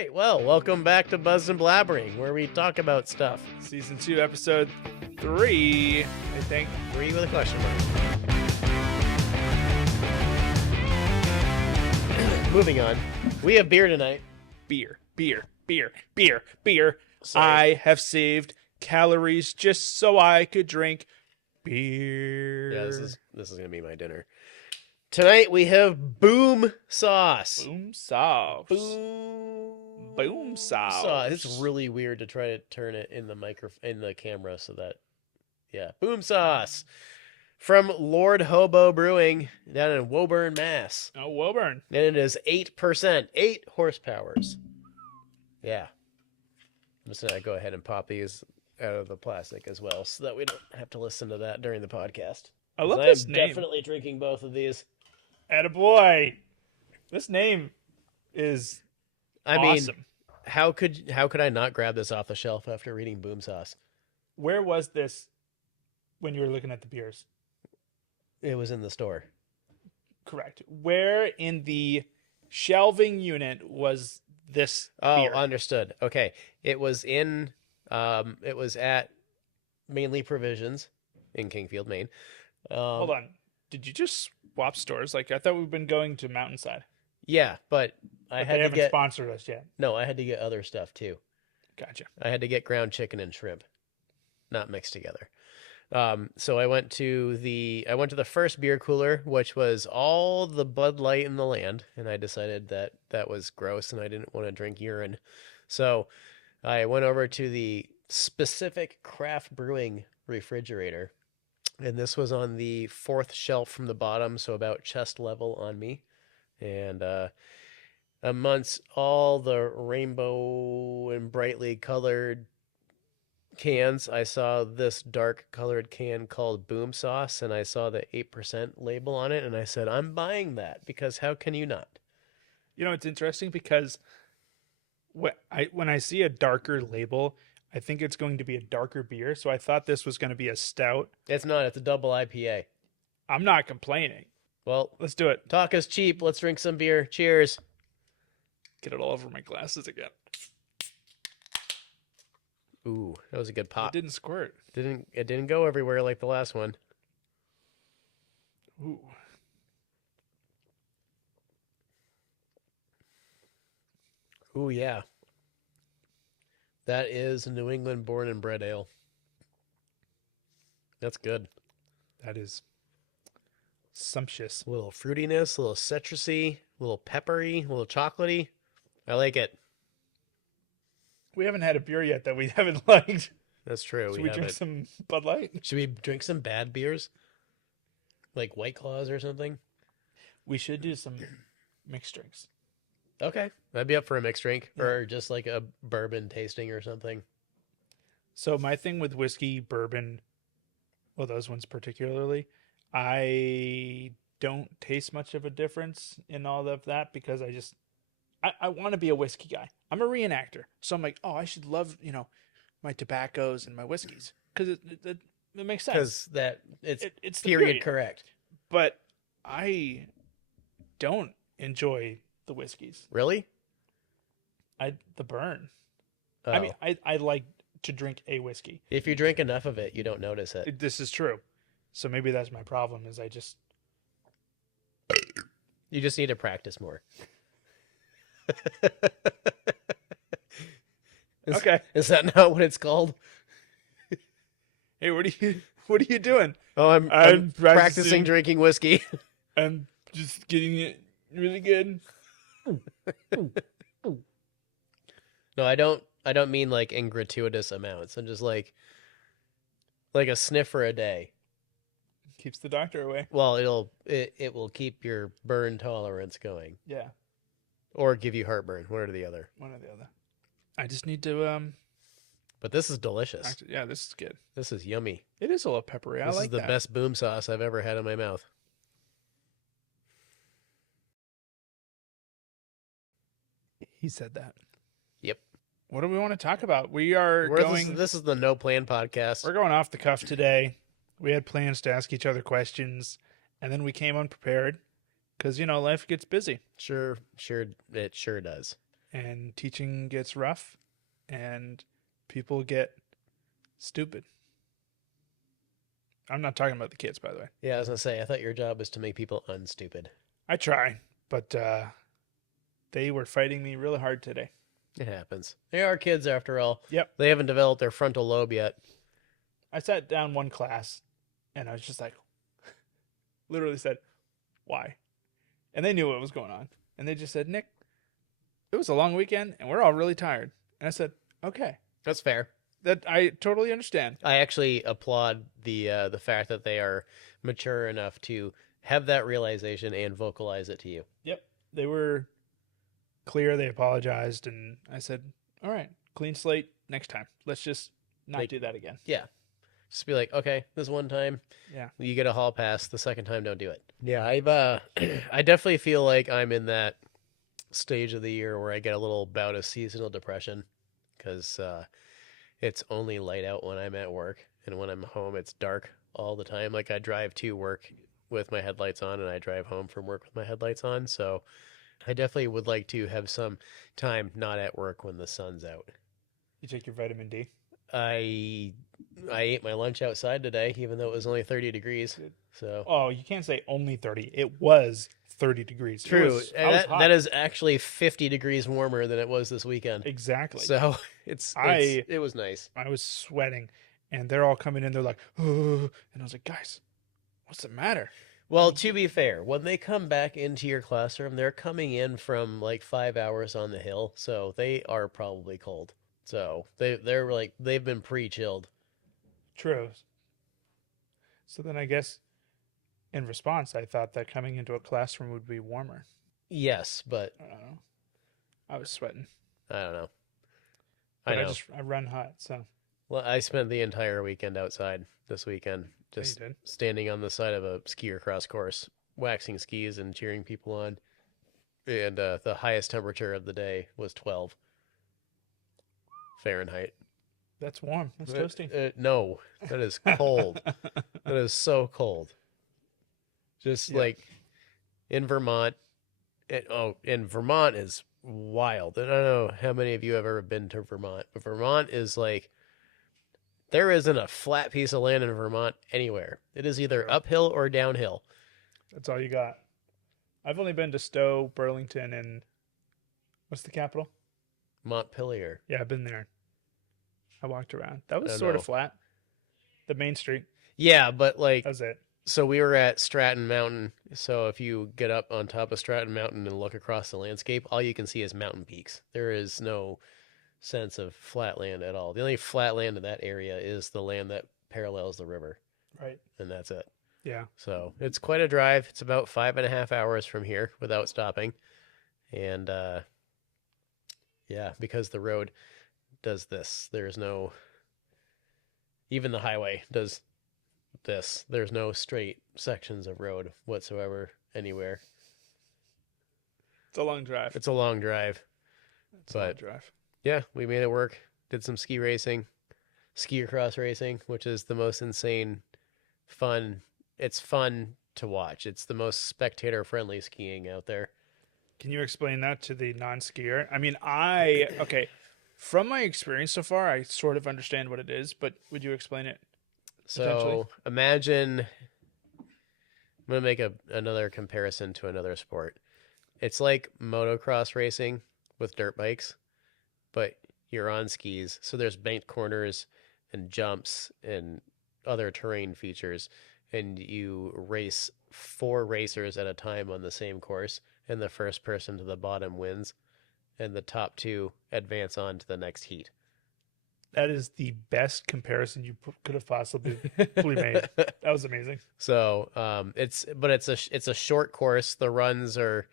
right, well, welcome back to Buzz and Blabbering, where we talk about stuff. Season 2, Episode 3, I think. 3 with a question mark. Moving on. We have beer tonight. Beer. Sorry. I have saved calories just so I could drink beer. Yeah, this is going to be my dinner. Tonight we have boom sauce. Boom sauce. Boom sauce. It's really weird to try to turn it in the camera so that, yeah, boom sauce from Lord Hobo Brewing down in Woburn, Mass. Oh, Woburn. And it is 8%, 8 horsepowers. Yeah. I'm just gonna go ahead and pop these out of the plastic as well, so that we don't have to listen to that during the podcast. I love this I'm name. definitely drinking both of these. Attaboy. This name is awesome. Mean, how could I not grab this off the shelf after reading Boom Sauce? Where was this when you were looking at the beers? It was in the store. Correct. Where in the shelving unit was this beer? Understood. Okay. It was at Mainly Provisions in Kingfield, Maine. Hold on. Did you just swap stores? Like, I thought we've been going to Mountainside. Yeah, but they haven't sponsored us yet. No, I had to get other stuff too. Gotcha. I had to get ground chicken and shrimp, not mixed together. So I went to the first beer cooler, which was all the Bud Light in the land, and I decided that was gross and I didn't want to drink urine. So I went over to the specific craft brewing refrigerator, and this was on the 4th shelf from the bottom, so about chest level on me. And amongst all the rainbow and brightly colored cans, I saw this dark colored can called Boom Sauce, and I saw the 8% label on it, and I said, I'm buying that, because how can you not? You know, it's interesting because when I see a darker label, I think it's going to be a darker beer, so I thought this was going to be a stout. It's not. It's a double IPA. I'm not complaining. Well, let's do it. Talk is cheap. Let's drink some beer. Cheers. Get it all over my glasses again. Ooh, that was a good pop. It didn't squirt. It didn't go everywhere like the last one. Ooh. Ooh, yeah. That is New England born and bred ale. That's good. That is sumptuous. A little fruitiness, a little citrusy, a little peppery, a little chocolatey. I like it. We haven't had a beer yet that we haven't liked. That's true. Should we drink some Bud Light? Should we drink some bad beers? Like White Claws or something? We should do some mixed drinks. Okay. I'd be up for a mixed drink, or just like a bourbon tasting or something. So my thing with whiskey, bourbon, well, those ones particularly, I don't taste much of a difference in all of that because I want to be a whiskey guy. I'm a reenactor. So I'm like, oh, I should love, my tobaccos and my whiskeys because it makes sense. Because it's period correct. But I don't enjoy the whiskeys. Really? The burn. Oh. I mean, I like to drink a whiskey. If you drink enough of it, you don't notice it. This is true. So maybe that's my problem is You just need to practice more. Okay. Is that not what it's called? Hey, what are you doing? Oh, I'm practicing drinking whiskey. I'm just getting it really good. No, I don't mean like in gratuitous amounts. I'm just like a sniffer a day. Keeps the doctor away. Well, it will keep your burn tolerance going. Yeah. Or give you heartburn, one or the other. One or the other. I just need to But this is delicious. yeah, this is good. This is yummy. It is a little peppery. This is the best boom sauce I've ever had in my mouth. He said that. Yep. What do we want to talk about? This is the No Plan podcast. We're going off the cuff today. We had plans to ask each other questions, and then we came unprepared because life gets busy. Sure, it sure does. and teaching gets rough, and people get stupid. I'm not talking about the kids, by the way. Yeah, I was gonna say, I thought your job was to make people unstupid. I try, but they were fighting me really hard today. It happens. They are kids after all. Yep. They haven't developed their frontal lobe yet. I sat down one class, and I was just like, literally said, "Why?" And they knew what was going on, and they just said, "Nick, it was a long weekend, and we're all really tired." And I said, "Okay, That's fair. that I totally understand." I actually applaud the fact that they are mature enough to have that realization and vocalize it to you. Yep. They were clear. They apologized, and I said, "All right, clean slate next time. Let's just not Like- do that again." Yeah. Just be like, okay, this one time Yeah. you get a hall pass. The second time, don't do it. Yeah, I've I definitely feel like I'm in that stage of the year where I get a little bout of seasonal depression because it's only light out when I'm at work, and when I'm home, it's dark all the time. Like I drive to work with my headlights on, and I drive home from work with my headlights on. So I definitely would like to have some time not at work when the sun's out. You take your vitamin D. I I ate my lunch outside today, even though it was only 30 degrees. Good. So Oh, you can't say only 30. It was 30 degrees. true. I was hot. That is actually 50 degrees warmer than it was this weekend. Exactly. So it was nice. I was sweating, and they're all coming in. They're like, "Oh," and I was like, "Guys, what's the matter?" Well, to be fair, when they come back into your classroom, they're coming in from like 5 hours on the hill, so they are probably cold. So they're like they've been pre-chilled. True. So then I guess in response, I thought that coming into a classroom would be warmer. Yes, but I don't know. I was sweating, I don't know. but I know. I run hot, so Well, I spent the entire weekend outside this weekend, yeah, you just did. standing on the side of a skier cross course, waxing skis and cheering people on. And the highest temperature of the day was 12 Fahrenheit. That's warm. That's toasty. No, that is cold. That is so cold. Just Yeah. like in Vermont. And Vermont is wild. And I don't know how many of you have ever been to Vermont, but Vermont is like there isn't a flat piece of land in Vermont anywhere. It is either True. uphill or downhill. That's all you got. I've only been to Stowe, Burlington, and what's the capital? Montpelier. Yeah, I've been there. I walked around. That was don't sort know. of flat. The main street. Yeah, but like That was it. so we were at Stratton Mountain. So if you get up on top of Stratton Mountain and look across the landscape, all you can see is mountain peaks. There is no sense of flat land at all. The only flat land in that area is the land that parallels the river, Right. and that's it. Yeah. So it's quite a drive. It's about 5.5 hours from here without stopping. And yeah, because the road does this. There's no, even the highway does this. There's no straight sections of road whatsoever anywhere. It's a long drive. It's a long drive. It's a long but- drive. Yeah, we made it work. Did some ski racing, ski across racing, which is the most insane fun. It's fun to watch. It's the most spectator friendly skiing out there. Can you explain that to the non-skier? I mean, okay, from my experience so far, I sort of understand what it is, but would you explain it? Potentially. So imagine, I'm gonna make another comparison to another sport. It's like motocross racing with dirt bikes, but you're on skis. So there's banked corners and jumps and other terrain features, and you race 4 racers at a time on the same course, and the first person to the bottom wins, and the top 2 advance on to the next heat. That is the best comparison you could have possibly made. That was amazing. So it's a short course. The runs are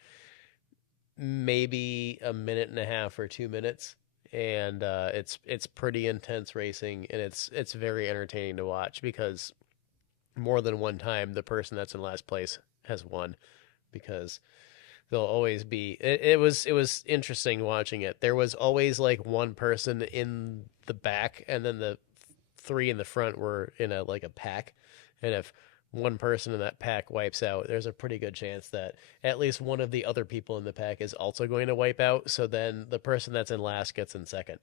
maybe a minute and a half or 2 minutes, and it's pretty intense racing, and it's very entertaining to watch because more than one time the person that's in last place has won, because there'll always be it was interesting watching it. There was always like one person in the back, and then the 3 in the front were in a pack, and if one person in that pack wipes out, there's a pretty good chance that at least one of the other people in the pack is also going to wipe out. So then the person that's in last gets in second.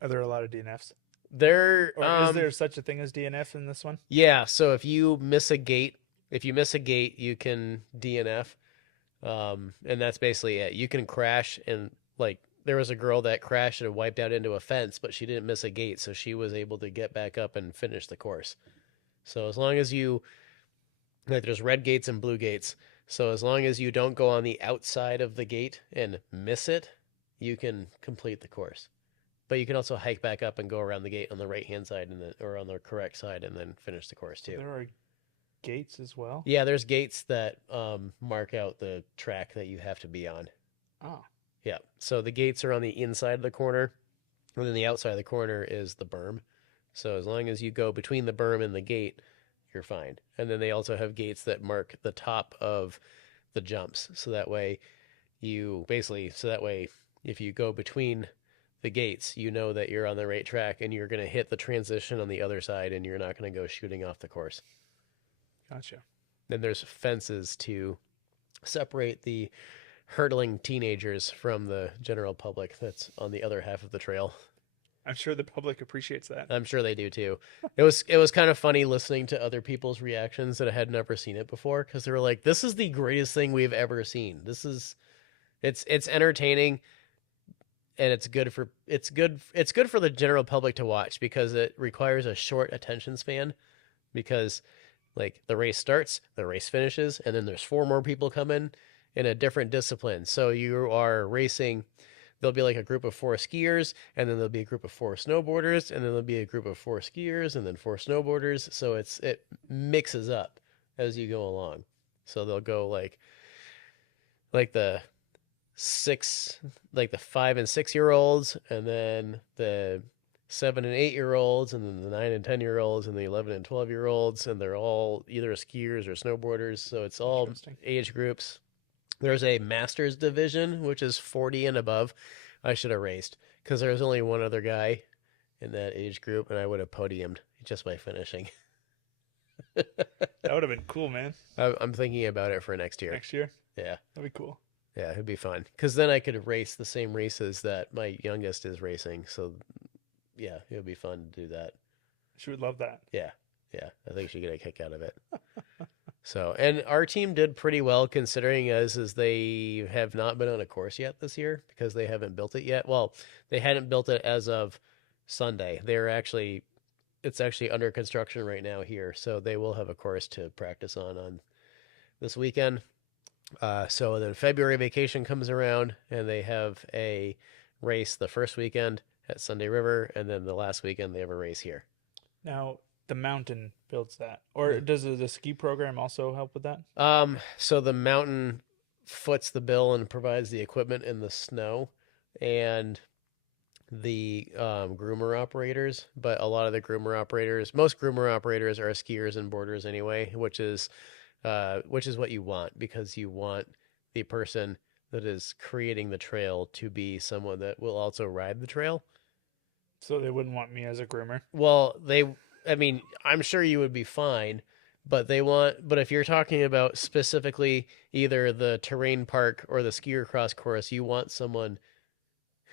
Are there a lot of DNFs? There, Or is there such a thing as DNF in this one? yeah. So if you miss a gate, you can DNF, and that's basically it. You can crash and like there was a girl that crashed and wiped out into a fence, but she didn't miss a gate, so she was able to get back up and finish the course. So as long as you like, there's red gates and blue gates. So as long as you don't go on the outside of the gate and miss it, you can complete the course. But you can also hike back up and go around the gate on the right hand side and then, or on the correct side and then finish the course So too. there are gates as well. Yeah, there's gates that mark out the track that you have to be on. Oh, Yeah. So the gates are on the inside of the corner, and then the outside of the corner is the berm. So as long as you go between the berm and the gate, you're fine. And then they also have gates that mark the top of the jumps. So that way if you go between the gates, you know that you're on the right track and you're going to hit the transition on the other side and you're not going to go shooting off the course. gotcha. Then there's fences to separate the hurdling teenagers from the general public that's on the other half of the trail. I'm sure the public appreciates that. I'm sure they do too. It was kind of funny listening to other people's reactions that had never seen it before because they were like, "This is the greatest thing we've ever seen. It's entertaining, and it's good for the general public to watch because it requires a short attention span because like the race starts, the race finishes, and then there's four more people coming in a different discipline. So you are racing. There'll be like a group of four skiers, and then there'll be a group of four snowboarders, and then there'll be a group of four skiers, and then four snowboarders. So it mixes up as you go along. So they'll go like the six, like the 5 and 6 year olds, and then the 7 and 8 year olds, and then the 9 and 10 year olds, and the 11 and 12 year olds, and they're all either skiers or snowboarders. So it's all age groups. There's a masters division, which is 40 and above. I should have raced because there was only one other guy in that age group, and I would have podiumed just by finishing. That would have been cool, man. I'm thinking about it for next year. Next year, Yeah. that'd be cool. Yeah, it'd be fun because then I could race the same races that my youngest is racing. So, yeah, it would be fun to do that. She would love that. Yeah, yeah, I think she'd get a kick out of it. So, and our team did pretty well considering as they have not been on a course yet this year because they haven't built it yet. Well, they hadn't built it as of Sunday. It's actually under construction right now here, so they will have a course to practice on this weekend. So then February vacation comes around and they have a race the first weekend at Sunday River, and then the last weekend they have a race here. Now, the mountain builds that, or does the ski program also help with that? So the mountain foots the bill and provides the equipment in the snow, and the groomer operators. But a lot of most groomer operators are skiers and boarders anyway, which is what you want because you want the person that is creating the trail to be someone that will also ride the trail. So they wouldn't want me as a groomer. Well, I mean, I'm sure you would be fine, but if you're talking about specifically either the terrain park or the skier cross course, you want someone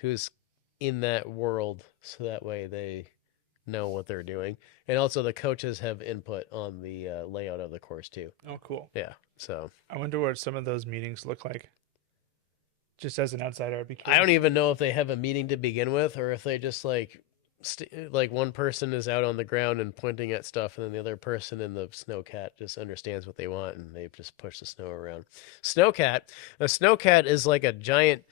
who's in that world so that way they know what they're doing. And also the coaches have input on the layout of the course too. Oh, cool. Yeah. So I wonder what some of those meetings look like. Just as an outsider, I'd be curious. I don't even know if they have a meeting to begin with or if they just like one person is out on the ground and pointing at stuff, and then the other person in the snowcat just understands what they want and they just push the snow around. A snowcat is like a giant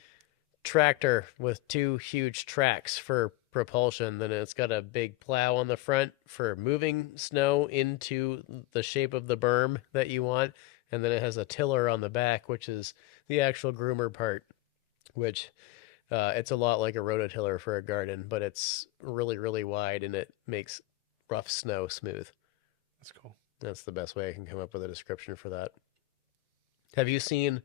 tractor with two huge tracks for propulsion. Then it's got a big plow on the front for moving snow into the shape of the berm that you want, and then it has a tiller on the back, which is the actual groomer part, which it's a lot like a rototiller for a garden, but it's really, really wide and it makes rough snow smooth. That's cool. That's the best way I can come up with a description for that. Have you seen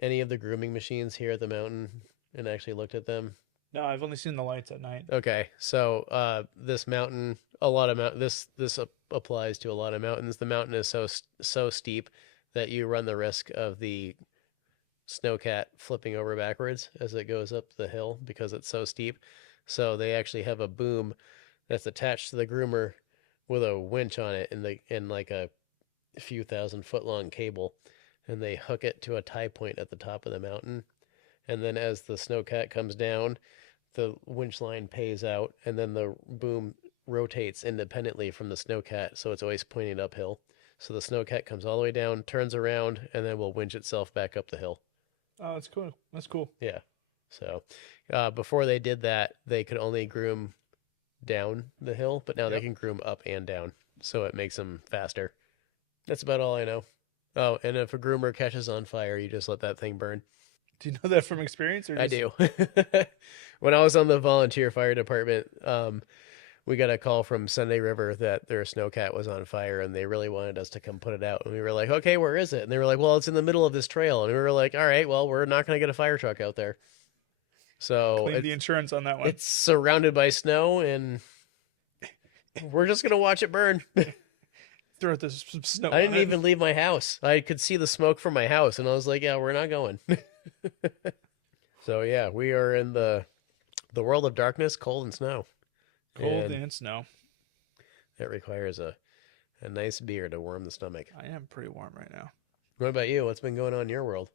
any of the grooming machines here at the mountain and actually looked at them? No, I've only seen the lights at night. Okay, so this mountain, this applies to a lot of mountains. The mountain is so steep that you run the risk of the snowcat flipping over backwards as it goes up the hill because it's so steep. So they actually have a boom that's attached to the groomer with a winch on it in like a few 1,000 foot long cable, and they hook it to a tie point at the top of the mountain. And then as the snowcat comes down, the winch line pays out, and then the boom rotates independently from the snowcat, so it's always pointing uphill. So the snowcat comes all the way down, turns around, and then will winch itself back up the hill. Oh, that's cool. That's cool. Yeah. So before they did that, they could only groom down the hill, but now they Yep. can groom up and down, so it makes them faster. That's about all I know. Oh, and if a groomer catches on fire, you just let that thing burn. Do you know that from experience, or I just do. When I was on the volunteer fire department, we got a call from Sunday River that their snowcat was on fire and they really wanted us to come put it out. And we were like, okay, where is it? And they were like, well, it's in the middle of this trail. And we were like, all right, well, we're not going to get a fire truck out there. So claim the insurance on that one? it's surrounded by snow and we're just going to watch it burn. Throw some snow. I didn't on it. even leave my house. I could see the smoke from my house and I was like, yeah, we're not going. So yeah, we are in the world of darkness, cold and snow. Cold And and snow. it requires a nice beer to warm the stomach. I am pretty warm right now. What about you? What's been going on in your world?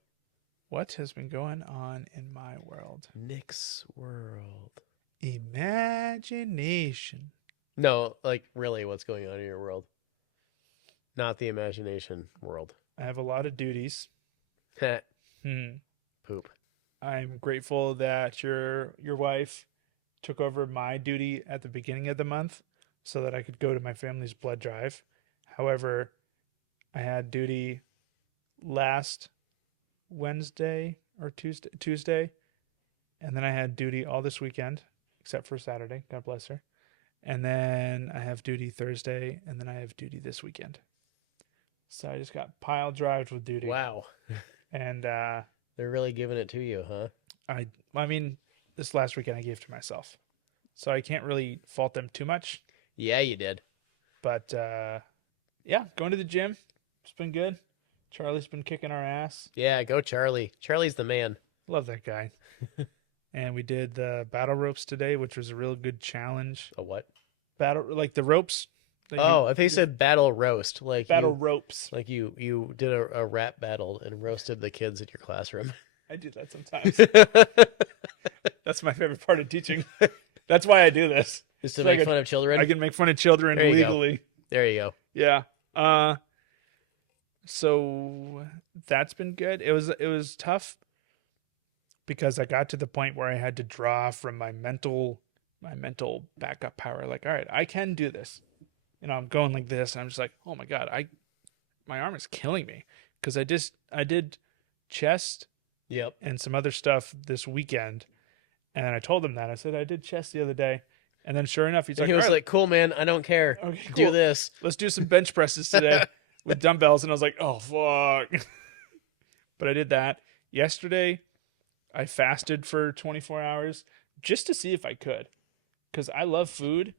What has been going on in my world? Nick's world. Imagination. No, like really, what's going on in your world? Not the imagination world. I have a lot of duties. Heh, Hmm. poop. I'm grateful that your wife took over my duty at the beginning of the month so that I could go to my family's blood drive. However, I had duty last Wednesday or Tuesday, and then I had duty all this weekend except for Saturday. God bless her. And then I have duty Thursday, and then I have duty this weekend. So I just got pile drived with duty. Wow, And they're really giving it to you, huh? I mean, this last weekend I gave to myself, so I can't really fault them too much. Yeah, you did. But yeah, going to the gym, it's been good. Charlie's been kicking our ass. Yeah, go Charlie. Charlie's the man. Love that guy. And we did the battle ropes today, which was a real good challenge. A what? Battle like the ropes. Like Oh, I think you said battle roast. Like battle you, ropes. like you did a rap battle and roasted the kids in your classroom. I do that sometimes. That's my favorite part of teaching. That's why I do this. Just to So I make can- fun of children. I can make fun of children There you go. legally. There you go. Yeah. So that's been good. It was tough because I got to the point where I had to draw from my mental backup power. Like, all right, I can do this. You know, I'm going like this, and I'm just like, oh my god, my arm is killing me because I did chest Yep. and some other stuff this weekend, and I told him that I said I did chest the other day, and then sure enough, he's like, He was all right, like, "Cool, man. I don't care. okay, Do cool. this." Let's do some bench presses today with dumbbells. And I was like, oh, fuck. But I did that. Yesterday, I fasted for 24 hours just to see if I could. Because I love food.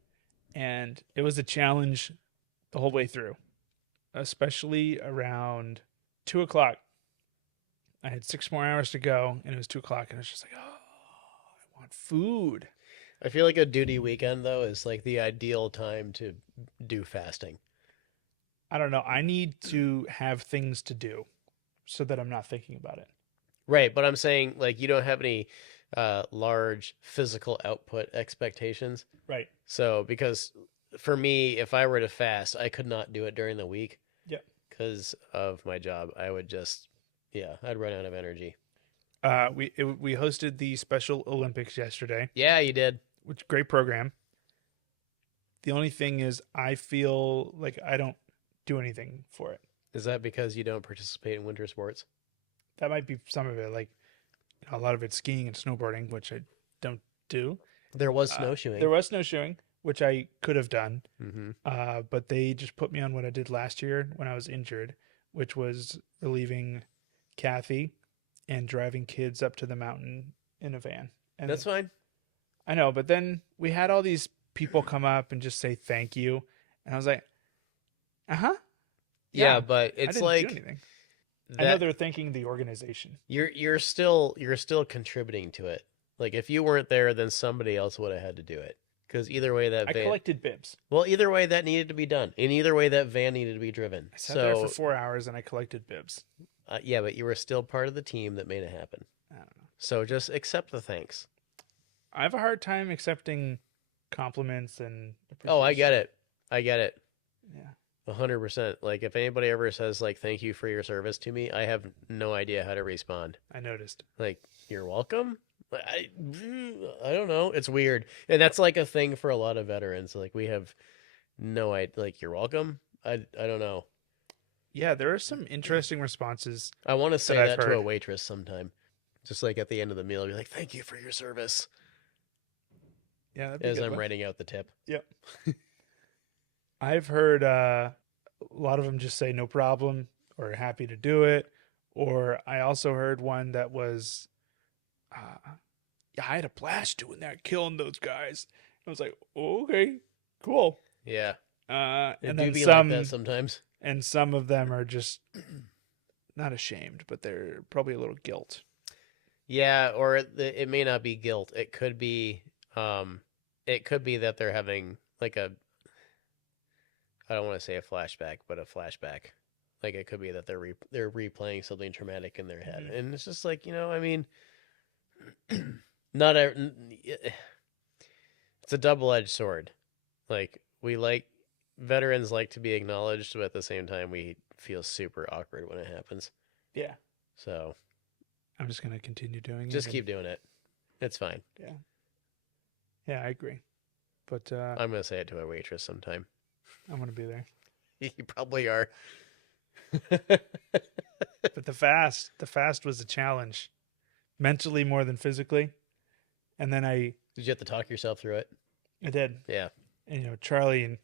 And it was a challenge the whole way through, especially around 2 o'clock. I had 6 more hours to go, and it was 2 o'clock. And I was just like, oh, I want food. I feel like a duty weekend though is like the ideal time to do fasting. I don't know. I need to have things to do so that I'm not thinking about it. Right, but I'm saying like you don't have any large physical output expectations. Right. So because for me, if I were to fast, I could not do it during the week. Yeah. Because of my job, I would just I'd run out of energy. We hosted the Special Olympics yesterday, Yeah, you did. which great program. The only thing is, I feel like I don't do anything for it. Is that because you don't participate in winter sports? That might be some of it. Like a lot of it's skiing and snowboarding, which I don't do. There was snowshoeing. There was snowshoeing, which I could have done, Mm-hmm. but they just put me on what I did last year when I was injured, which was relieving Kathy and driving kids up to the mountain in a van. And That's fine. I know, but then we had all these people come up and just say thank you, and I was like, uh-huh, Yeah, yeah, but I it's didn't do like anything. I know that they're thanking the organization. you're still contributing to it. Like if you weren't there, then somebody else would have had to do it. Because either way, that I van. collected bibs. Well, either way, that needed to be done. In either way, that van needed to be driven. I sat there for So, 4 hours and I collected bibs. yeah, but you were still part of the team that made it happen. I don't know. So just accept the thanks. I have a hard time accepting compliments and Oh, I get appreciation. it. I get it. Yeah. 100%. Like if anybody ever says like thank you for your service to me, I have no idea how to respond. I noticed. Like you're welcome. I don't know. It's weird, and that's like a thing for a lot of veterans. Like we have no idea. Like you're welcome. I don't know. Yeah, there are some interesting responses I want to that say I've that to a heard. waitress sometime, just like at the end of the meal, be like thank you for your service Yeah, that'd be a as good I'm one. writing out the tip. Yep. I've heard a lot of them just say no problem or happy to do it. Or I also heard one that was, yeah, I had a blast doing that, killing those guys. I was like, oh, okay, cool. Yeah, it And do then be like that some, sometimes. and some of them are just not ashamed, but they're probably a little guilt. Yeah, or it may not be guilt. Um, it could be that they're having like a I don't want to say a flashback, but a flashback. Like it could be that they're replaying something traumatic in their head, Mhm. and it's just like I mean, not a. It's a double edged sword. Like we like veterans like to be acknowledged, but at the same time we feel super awkward when it happens. Yeah, So I'm just gonna continue doing it. just And keep doing it. It's fine. yeah, yeah, I agree. But I'm gonna say it to a waitress sometime. I'm gonna be there. You probably are. But the fast was a challenge, mentally more than physically. And then Did you have to talk yourself through it? I did. Yeah. And Charlie and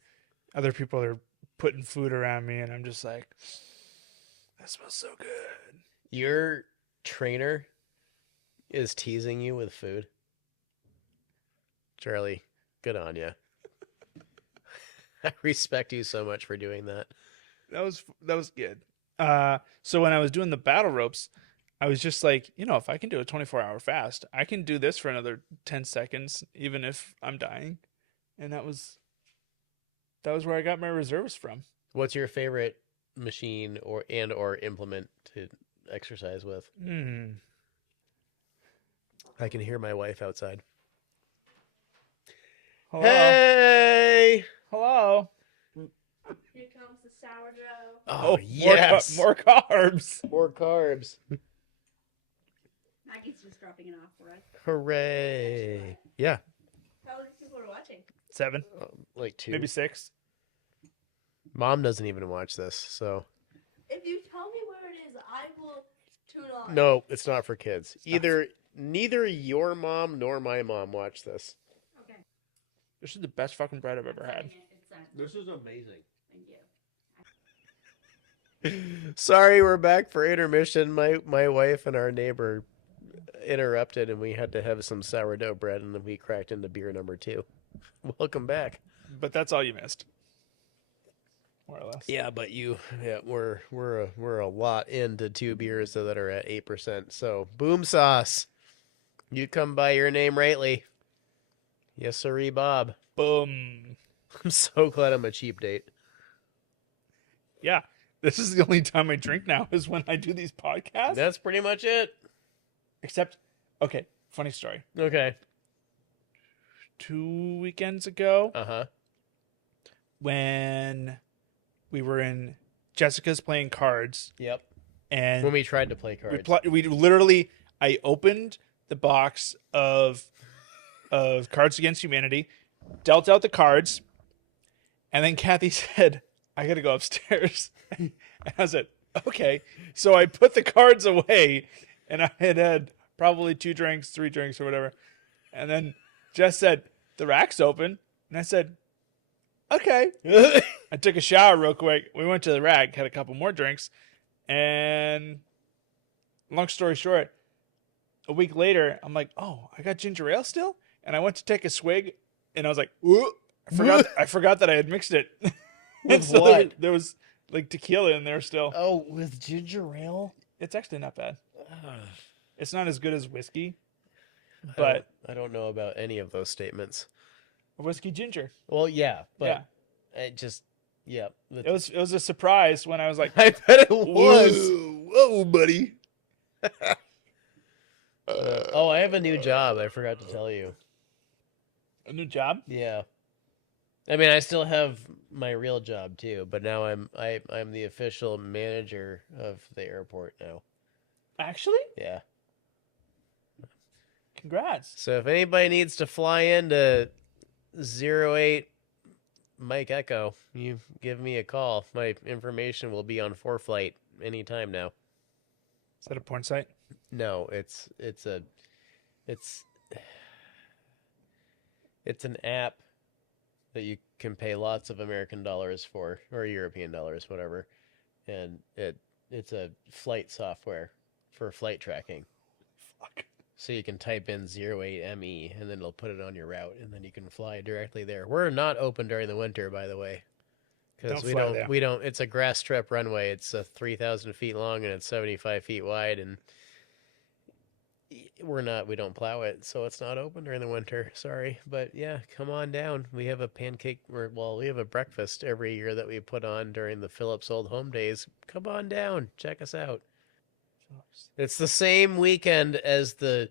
other people are putting food around me, and I'm just like, that smells so good. Your trainer is teasing you with food. Charlie, good on you. I respect you so much for doing that. That was good. So when I was doing the battle ropes, I was just like, if I can do a 24-hour fast, I can do this for another 10 seconds, even if I'm dying. And that was where I got my reserves from. What's your favorite machine or implement to exercise with? Hmm. I can hear my wife outside. Hello. Hey! Hello. Here comes the sourdough. Oh, yes! More carbs. More carbs. Maggie's just dropping it off for us. Hooray! Yeah, How many people are watching? 7, like 2. maybe 6. Mom doesn't even watch this, so If you tell me where it is, I will tune on. no, it's not for kids. Neither your mom nor my mom watch this. Okay. This is the best fucking bread I've ever had. It's sent. This is amazing. Thank you. Sorry, we're back for intermission. My wife and our neighbor interrupted, and we had to have some sourdough bread, and then we cracked into beer number 2. Welcome back. But that's all you missed. More or less. Yeah, but we're a lot into 2 beers that are at 8%. So boom sauce, you come by your name rightly. Yes, sirree, Bob. Boom. I'm so glad I'm a cheap date. Yeah. This is the only time I drink now is when I do these podcasts. That's pretty much it. Except, okay, funny story. Okay. 2 weekends ago, Uh-huh. when we were in Jessica's playing cards, Yep. and When we tried to play cards. we literally, I opened the box of Cards Against Humanity, dealt out the cards, and then Kathy said, I gotta go upstairs. And I said, okay. So I put the cards away, and I had probably 2 drinks, 3 drinks, or whatever. And then Jess said, the rack's open. And I said, okay. I took a shower real quick. We went to the rack, had a couple more drinks, and long story short, a week later, I'm like, oh, I got ginger ale still? and I went to take a swig, and I was like, "Ooh!" I forgot that I had mixed it. And With so what? there was like tequila in there still. Oh, with ginger ale? It's actually not bad. Ugh. It's not as good as whiskey, I but don't know about any of those statements. whiskey ginger. Well, yeah, Yeah, but it just yeah. it was a surprise when I was like, I bet it was. whoa, buddy. Oh, I have a new job. I forgot to tell you. A new job? Yeah. I mean, I still have my real job too, but now I'm the official manager of the airport now. Actually, Yeah. congrats. So if anybody needs to fly into 08 Mike Echo, you give me a call. My information will be on ForeFlight anytime now. Is that a porn site? No, it's it's an app that you can pay lots of American dollars for, or European dollars, whatever, and it's a flight software for flight tracking. Fuck. So you can type in 08ME and then it'll put it on your route, and then you can fly directly there. We're not open during the winter, by the way, because Don't fly there. we don't. It's a grass strip runway. It's 3,000 feet long and it's 75 feet wide, and we don't plow it, so it's not open during the winter. Sorry, but yeah, come on down. We have a we have a breakfast every year that we put on during the Phillips Old Home Days. Come on down, check us out. It's the same weekend as the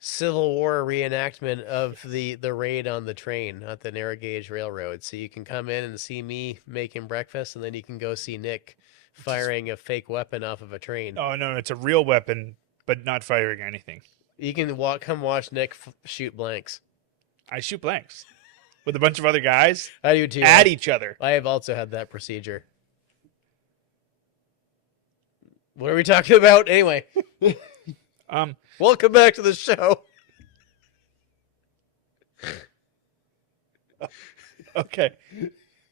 Civil War reenactment of the raid on the train at the narrow gauge railroad. So you can come in and see me making breakfast, and then you can go see Nick firing a fake weapon off of a train. Oh no, it's a real weapon, but not firing anything. You can come watch Nick shoot blanks. I shoot blanks with a bunch of other guys I do too. at each other. I have also had that procedure. What are we talking about anyway? Welcome back to the show. Okay.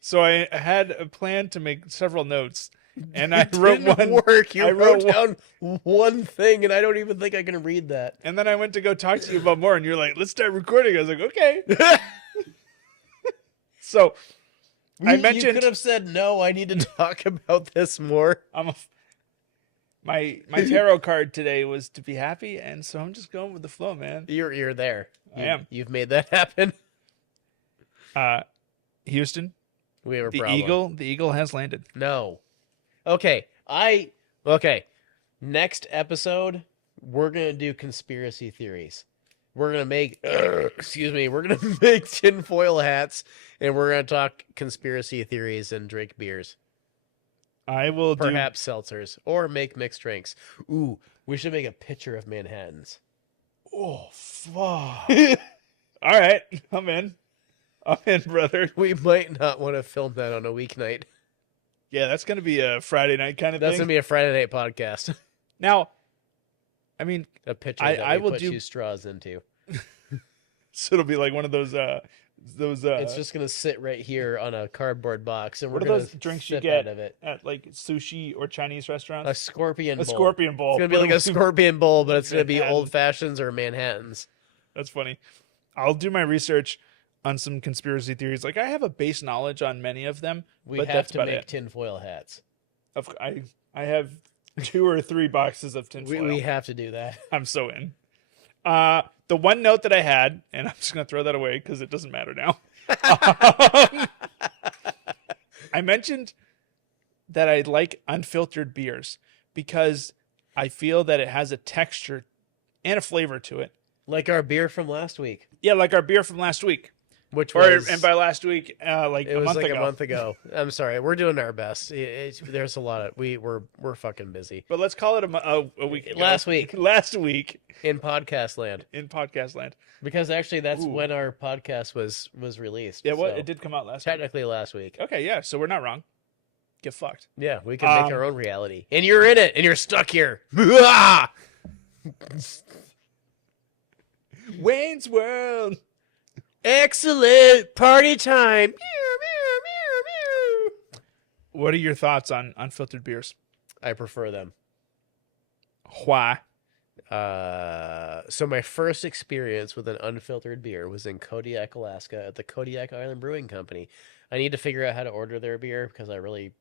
So I had a plan to make several notes, and I It wrote didn't one. work. You I wrote wrote down one thing, and I don't even think I can read that. And then I went to go talk to you about more, and you're like, "Let's start recording." I was like, "Okay." So I You mentioned could have said no. I need to talk about this more. my tarot card today was to be happy, and so I'm just going with the flow, man. You're there. I am. You've made that happen. Houston, We have a the problem. eagle has landed. No. Okay. Next episode, we're gonna do conspiracy theories. We're gonna make we're gonna make tinfoil hats, and we're gonna talk conspiracy theories and drink beers. I will Perhaps seltzers, or make mixed drinks. Ooh, we should make a picture of Manhattans. Oh fuck! All right, I'm in, brother. We might not want to film that on a weeknight. Yeah, that's gonna be a Friday night kind of That's thing. gonna be a Friday night podcast. Now, I mean, A picture I that we will put do- two straws into. so it'll be like one of those. It's just gonna sit right here on a cardboard box, and we're What are gonna those drinks you sip get out of it. at like sushi or Chinese restaurants. A scorpion A bowl. scorpion bowl. It's gonna be like a scorpion bowl, but it's gonna be Manhattan. old fashions or Manhattans. That's funny. I'll do my research on some conspiracy theories. Like I have a base knowledge on many of them. We But have that's to about make it. tinfoil hats. I have 2 or 3 boxes of tinfoil. We have to do that. I'm so in. The one note that I had, and I'm just gonna throw that away because it doesn't matter now. I mentioned that I like unfiltered beers because I feel that it has a texture and a flavor to it. Like our beer from last week, Yeah, like our beer from last week. which Or was and by last week, like it a was month like ago. a month ago. I'm sorry, we're doing our best. There's a lot of we're fucking busy But let's call it a week ago. Last week. Last week in podcast land, in podcast land. because actually that's Ooh. when our podcast was released. Yeah, what so it did come out last week. technically last week. Okay, yeah, so we're not wrong. Get fucked. Yeah, we can make Um, our own reality, and you're in it, and you're stuck here. Ah! Wayne's World. Excellent party time. What are your thoughts on unfiltered beers? I prefer them. Why? So my first experience with an unfiltered beer was in Kodiak, Alaska at the Kodiak Island Brewing Company. I need to figure out how to order their beer because I really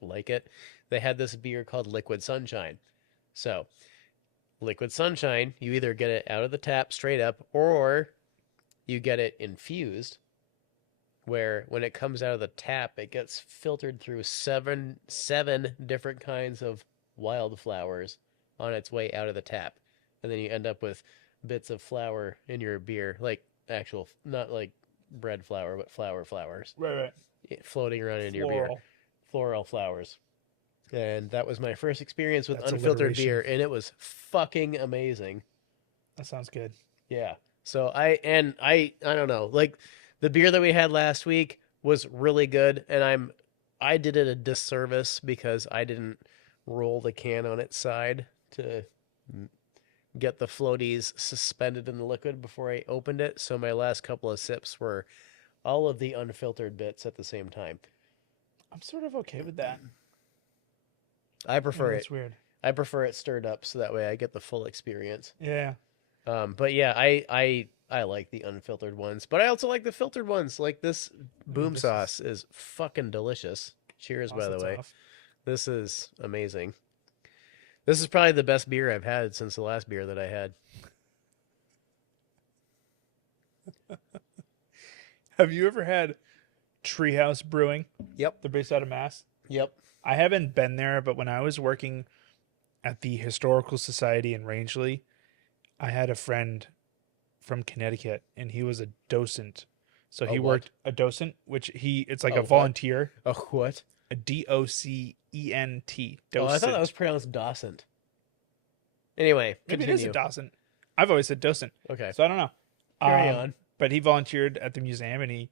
like it. They had this beer called Liquid Sunshine. So, Liquid Sunshine, you either get it out of the tap straight up or you get it infused where when it comes out of the tap, it gets filtered through seven different kinds of wildflowers on its way out of the tap, and then you end up with bits of flour in your beer, like actual, not like bread flour, but flowers Right. floating around in your beer, Floral. floral flowers. And that was my first experience with That's unfiltered alliteration. beer, and it was fucking amazing. That sounds good. Yeah. So I don't know. Like the beer that we had last week was really good and I did it a disservice because I didn't roll the can on its side to get the floaties suspended in the liquid before I opened it. So my last couple of sips were all of the unfiltered bits at the same time. I'm sort of okay with that. I prefer it. That's weird. I prefer it stirred up so that way I get the full experience. Yeah. But yeah, I like the unfiltered ones, but I also like the filtered ones. Like this boom This sauce is fucking delicious. Cheers, by the that's way. off. This is amazing. This is probably the best beer I've had since the last beer that I had. Have you ever had Treehouse Brewing? Yep. They're based out of Mass. Yep. I haven't been there, but when I was working at the Historical Society in Rangeley, I had a friend from Connecticut, and he was a docent. So he A what? worked a docent, which it's like A a what? volunteer, Oh, what? a DOCENT. Oh, I thought that was pronounced Dawson. Anyway, Maybe continue. it is a docent. I've always said docent, Okay. so I don't know. Carry on. But he volunteered at the museum, and he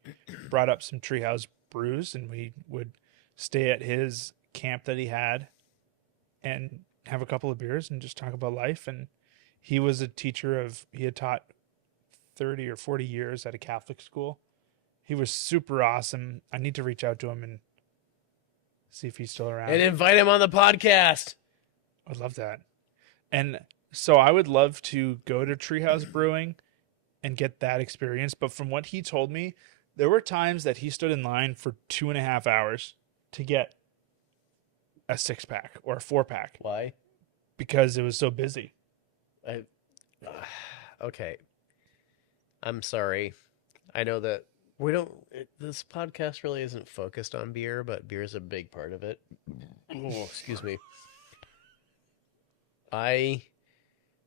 brought up some Treehouse brews, and we would stay at his camp that he had and have a couple of beers and just talk about life. And he was a teacher he had taught 30 or 40 years at a Catholic school. He was super awesome. I need to reach out to him and see if he's still around. And invite him on the podcast. I'd love that. And so I would love to go to Treehouse Brewing and get that experience. But from what he told me, there were times that he stood in line for 2.5 hours to get a 6-pack or a 4-pack Why? because it was so busy. Okay. I'm sorry. I know that this podcast really isn't focused on beer, but beer is a big part of it. Oh, excuse me. I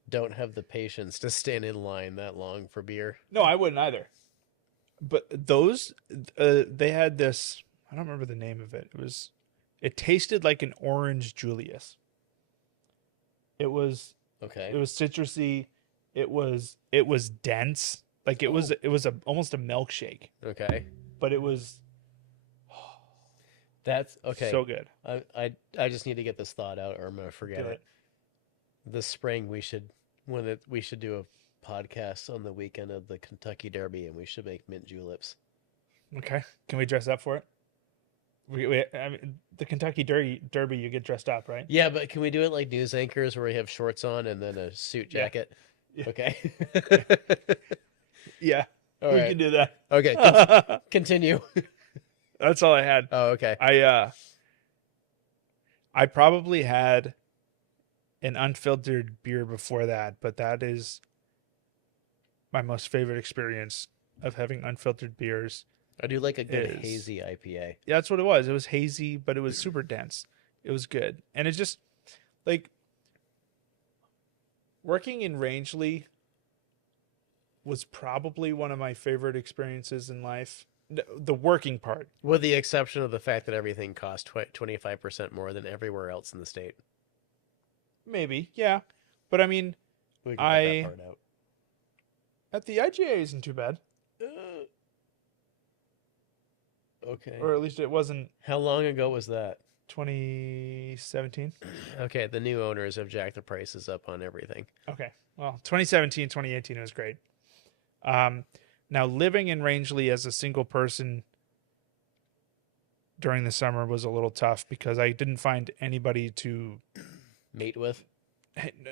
don't have the patience to stand in line that long for beer. No, I wouldn't either. But they had this, I don't remember the name of it. It tasted like an orange Julius. It was Okay. citrusy. It was dense. Like it was almost a milkshake, Okay. but it was That's okay. so good. I just need to get this thought out or I'm gonna forget Do it. This spring we should do a podcast on the weekend of the Kentucky Derby and we should make mint juleps. Okay. Can we dress up for it? I mean, the Kentucky Derby, you get dressed up, right? Yeah, but can we do it like news anchors where we have shorts on and then a suit Yeah. jacket? Yeah. Okay. Yeah. All we right. can do that. Okay. Continue. That's all I had. Oh, okay. I probably had an unfiltered beer before that, but that is my most favorite experience of having unfiltered beers. I do like a good Is- hazy IPA. Yeah, that's what it was. It was hazy, but it was super dense. It was good. And it just like working in Rangeley was probably one of my favorite experiences in life. The working part. With the exception of the fact that everything costs 25% more than everywhere else in the state. Maybe, yeah. But I mean, We can cut that part out. at the IGA isn't too bad. Okay. Or at least it wasn't How long ago was that? 2017. Okay, the new owners have jacked the prices up on everything. Okay. Well, 2017, 2018 was great. Now living in Rangeley as a single person during the summer was a little tough because I didn't find anybody to Mate with?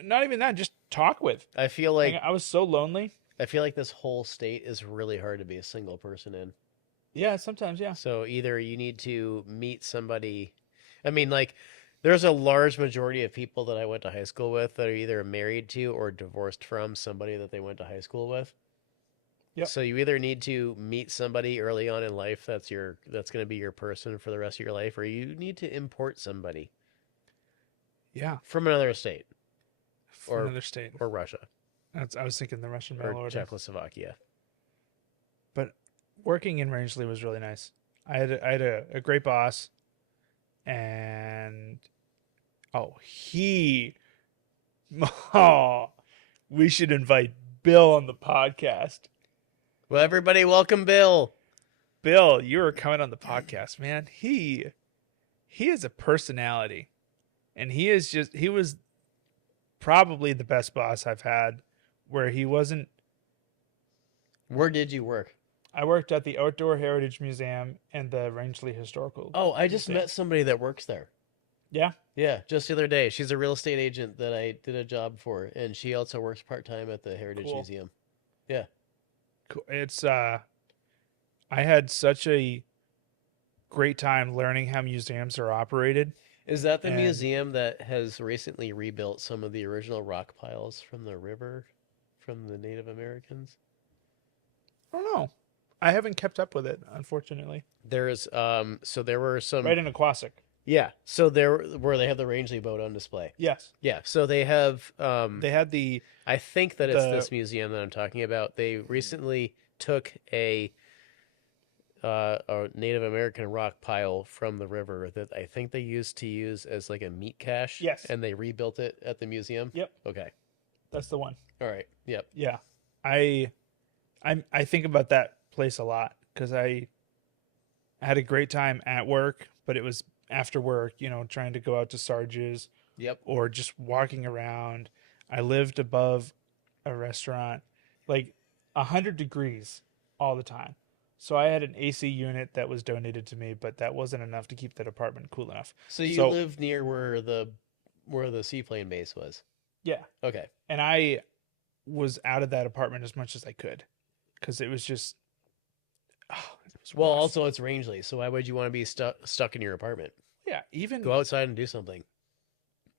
not even that, just talk with. I feel Like, like I was so lonely. this whole state is really hard to be a single person in. Yeah, sometimes, yeah. So either you need to meet somebody. I mean, like, there's a large majority of people that I went to high school with that are either married to or divorced from somebody that they went to high school with. Yep. So you either need to meet somebody early on in life that's going to be your person for the rest of your life, or you need to import somebody Yeah, from another state from or another state. Russia I was thinking the Russian mail or order. Czechoslovakia. But working in Rangeley was really nice. I had a great boss, and oh, oh, we should invite Bill on the podcast. Well, everybody, welcome Bill. Bill, you are coming on the podcast, man. He is a personality, and he was probably the best boss I've had, where he wasn't. Where did you work? I worked at the Outdoor Heritage Museum and the Rangeley Historical. Oh, I just Museum. met somebody that works there. Yeah. Yeah, just the other day. She's a real estate agent that I did a job for, and she also works part-time at the Heritage Cool. Museum. Yeah. Cool. It's I had such a great time learning how museums are operated. Is that the And- museum that has recently rebuilt some of the original rock piles from the river from the Native Americans? I don't know. I haven't kept up with it, unfortunately. There's so there were some Right in Aquasic. yeah, so there where they have the Rangeley boat on display. Yes. Yeah, so they have They had the I think that it's the- this museum that I'm talking about. They recently took a Native American rock pile from the river that I think they used to use as like a meat cache. Yes. And they rebuilt it at the museum. Yep. Okay. that's the one. All right. Yep. Yeah. I think about that place a lot because I had a great time at work, but it was after work, trying to go out to Sarge's Yep. or just walking around. I lived above a restaurant, like 100 degrees all the time. So I had an AC unit that was donated to me, but that wasn't enough to keep that apartment cool enough. So you So- lived near where the seaplane base was. Yeah. Okay. And I was out of that apartment as much as I could because it was just, it was Well, rough. also it's Rangeley, so why would you want to be stuck in your apartment? yeah, even Go outside and do something.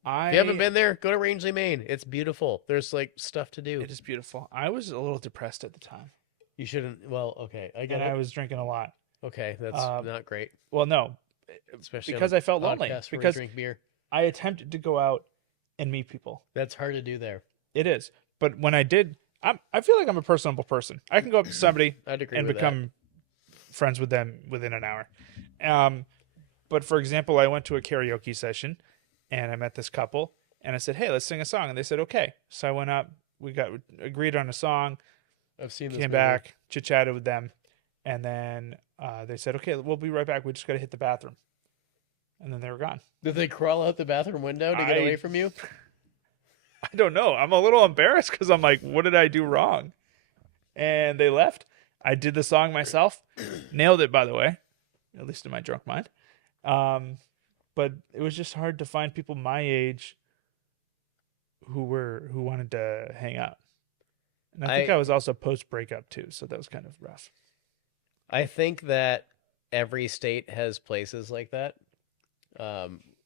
I If you haven't been there, go to Rangeley, Maine. It's beautiful. There's like stuff to do. It is beautiful. I was a little depressed at the time, You shouldn't. Well, okay, I get and I it. was drinking a lot. Okay, that's Um, not great, Well, no, especially because on a I felt lonely. podcast where we Because drink beer. I attempted to go out and meet people. That's hard to do there. It is, but when I did, I feel like I'm a personable person. I can go up to somebody I'd agree and with become friends with them within an hour. But for example, I went to a karaoke session and I met this couple and I said, "Hey, let's sing a song." And they said, "Okay." So I went up, we got agreed on a song, that. I've seen this. came movie. back, chit chatted with them, and then they said, "Okay, we'll be right back. We just got to hit the bathroom." And then they were gone. Did they crawl out the bathroom window to get I- away from you? I don't know. I'm a little embarrassed because I'm like, what did I do wrong? And they left. I did the song myself. Nailed it, by the way, at least in my drunk mind. But it was just hard to find people my age who wanted to hang out. And I think I was also post breakup too, so that was kind of rough. I think that every state has places like that.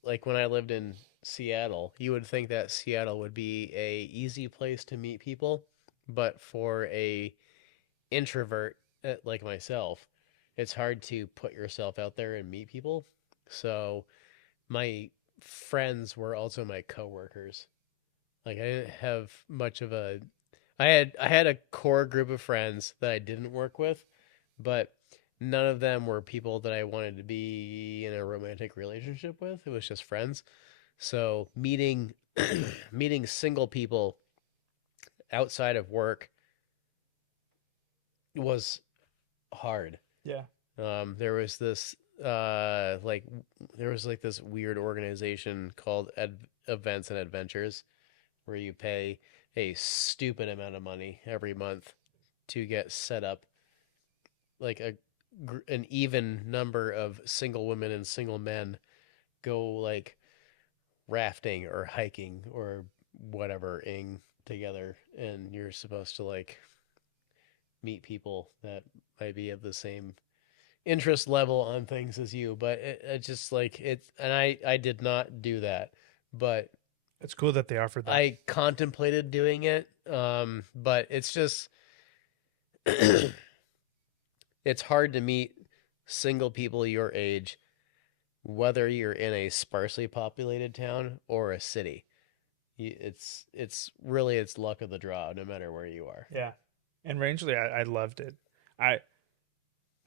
Like when I lived in Seattle, you would think that Seattle would be a easy place to meet people, but for a introvert like myself, it's hard to put yourself out there and meet people. So my friends were also my coworkers. Like I didn't have much of a I had a core group of friends that I didn't work with, but none of them were people that I wanted to be in a romantic relationship with. It was just friends. So meeting single people outside of work was hard. Yeah. There was this this weird organization called Events and Adventures where you pay a stupid amount of money every month to get set up, like an even number of single women and single men go like rafting or hiking or whatever ing together, and you're supposed to like meet people that might be of the same interest level on things as you. But it just like it's, and I did not do that, but It's cool that they offered that. I contemplated doing it. But it's just it's hard to meet single people your age, whether you're in a sparsely populated town or a city. It's really it's luck of the draw, no matter where you are. Yeah. And Rangeley, I loved it. I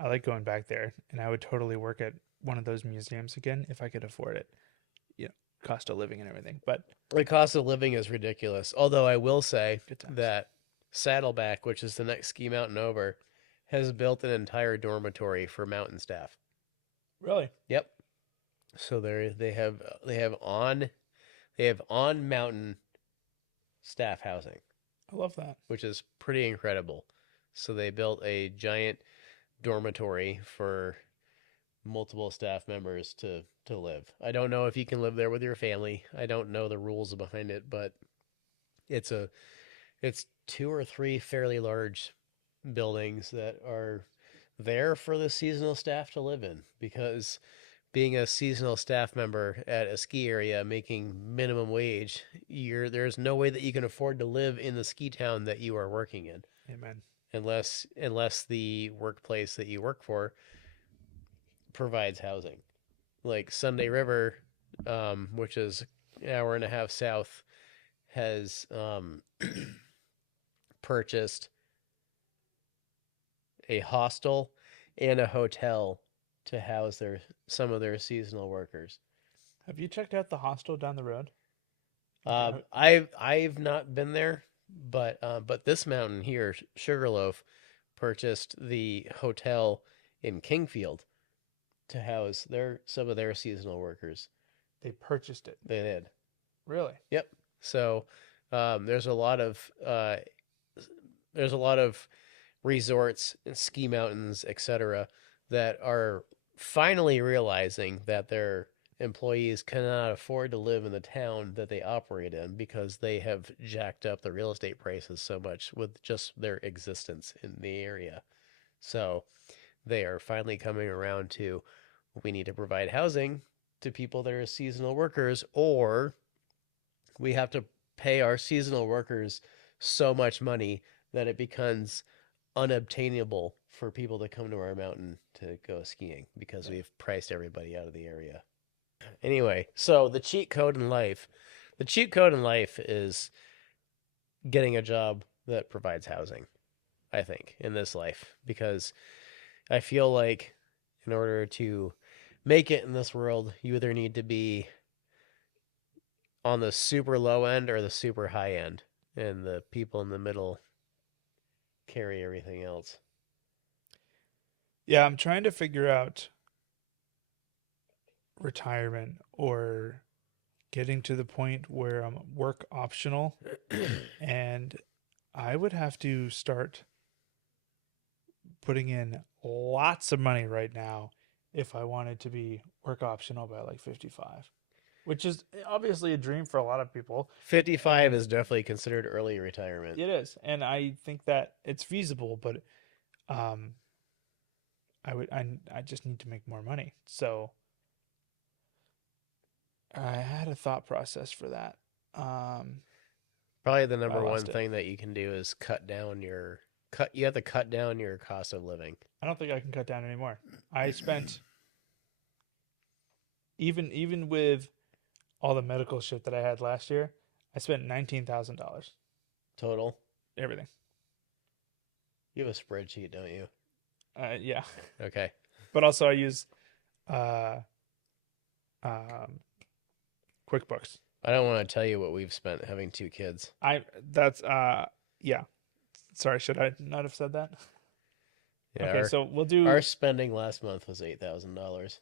I like going back there, and I would totally work at one of those museums again if I could afford it. You know, cost of living and everything. But The cost of living is ridiculous. Although I will say good times. that Saddleback, which is the next ski mountain over, has built an entire dormitory for mountain staff. Really? Yep. So they have on mountain staff housing, I love that. which is pretty incredible. So they built a giant dormitory for multiple staff members to live. I don't know if you can live there with your family. I don't know the rules behind it, but it's two or three fairly large buildings that are there for the seasonal staff to live in, because being a seasonal staff member at a ski area making minimum wage, there's no way that you can afford to live in the ski town that you are working in, Amen. unless the workplace that you work for provides housing. Like Sunday River, which is an hour and a half south, has purchased a hostel and a hotel to house some of their seasonal workers. Have you checked out the hostel down the road? I've not been there, but this mountain here, Sugarloaf, purchased the hotel in Kingfield to house some of their seasonal workers. They purchased it. They did. Really? Yep. So there's a lot of resorts and ski mountains, etc., that are finally realizing that their employees cannot afford to live in the town that they operate in, because they have jacked up the real estate prices so much with just their existence in the area. So they are finally coming around to, we need to provide housing to people that are seasonal workers, or we have to pay our seasonal workers so much money that it becomes unobtainable for people to come to our mountain to go skiing, because we've priced everybody out of the area. Anyway, so the cheat code in life is getting a job that provides housing, I think, in this life, because I feel like in order to make it in this world, you either need to be on the super low end or the super high end, and the people in the middle carry everything else. Yeah, I'm trying to figure out retirement or getting to the point where I'm work optional, and I would have to start putting in lots of money right now if I wanted to be work optional by like 55, which is obviously a dream for a lot of people. 55 is definitely considered early retirement. It is, and I think that it's feasible, but I just need to make more money. So I had a thought process for that. Probably the number I one lost it. thing that you can do is you have to cut down your cost of living. I don't think I can cut down anymore. I spent even with all the medical shit that I had last year, I spent $19,000. Total. Everything. You have a spreadsheet, don't you? Yeah. Okay. But also I use QuickBooks. I don't want to tell you what we've spent having 2 kids. Yeah. Sorry, should I not have said that? Yeah, Okay, so we'll do. our spending last month was $8,000.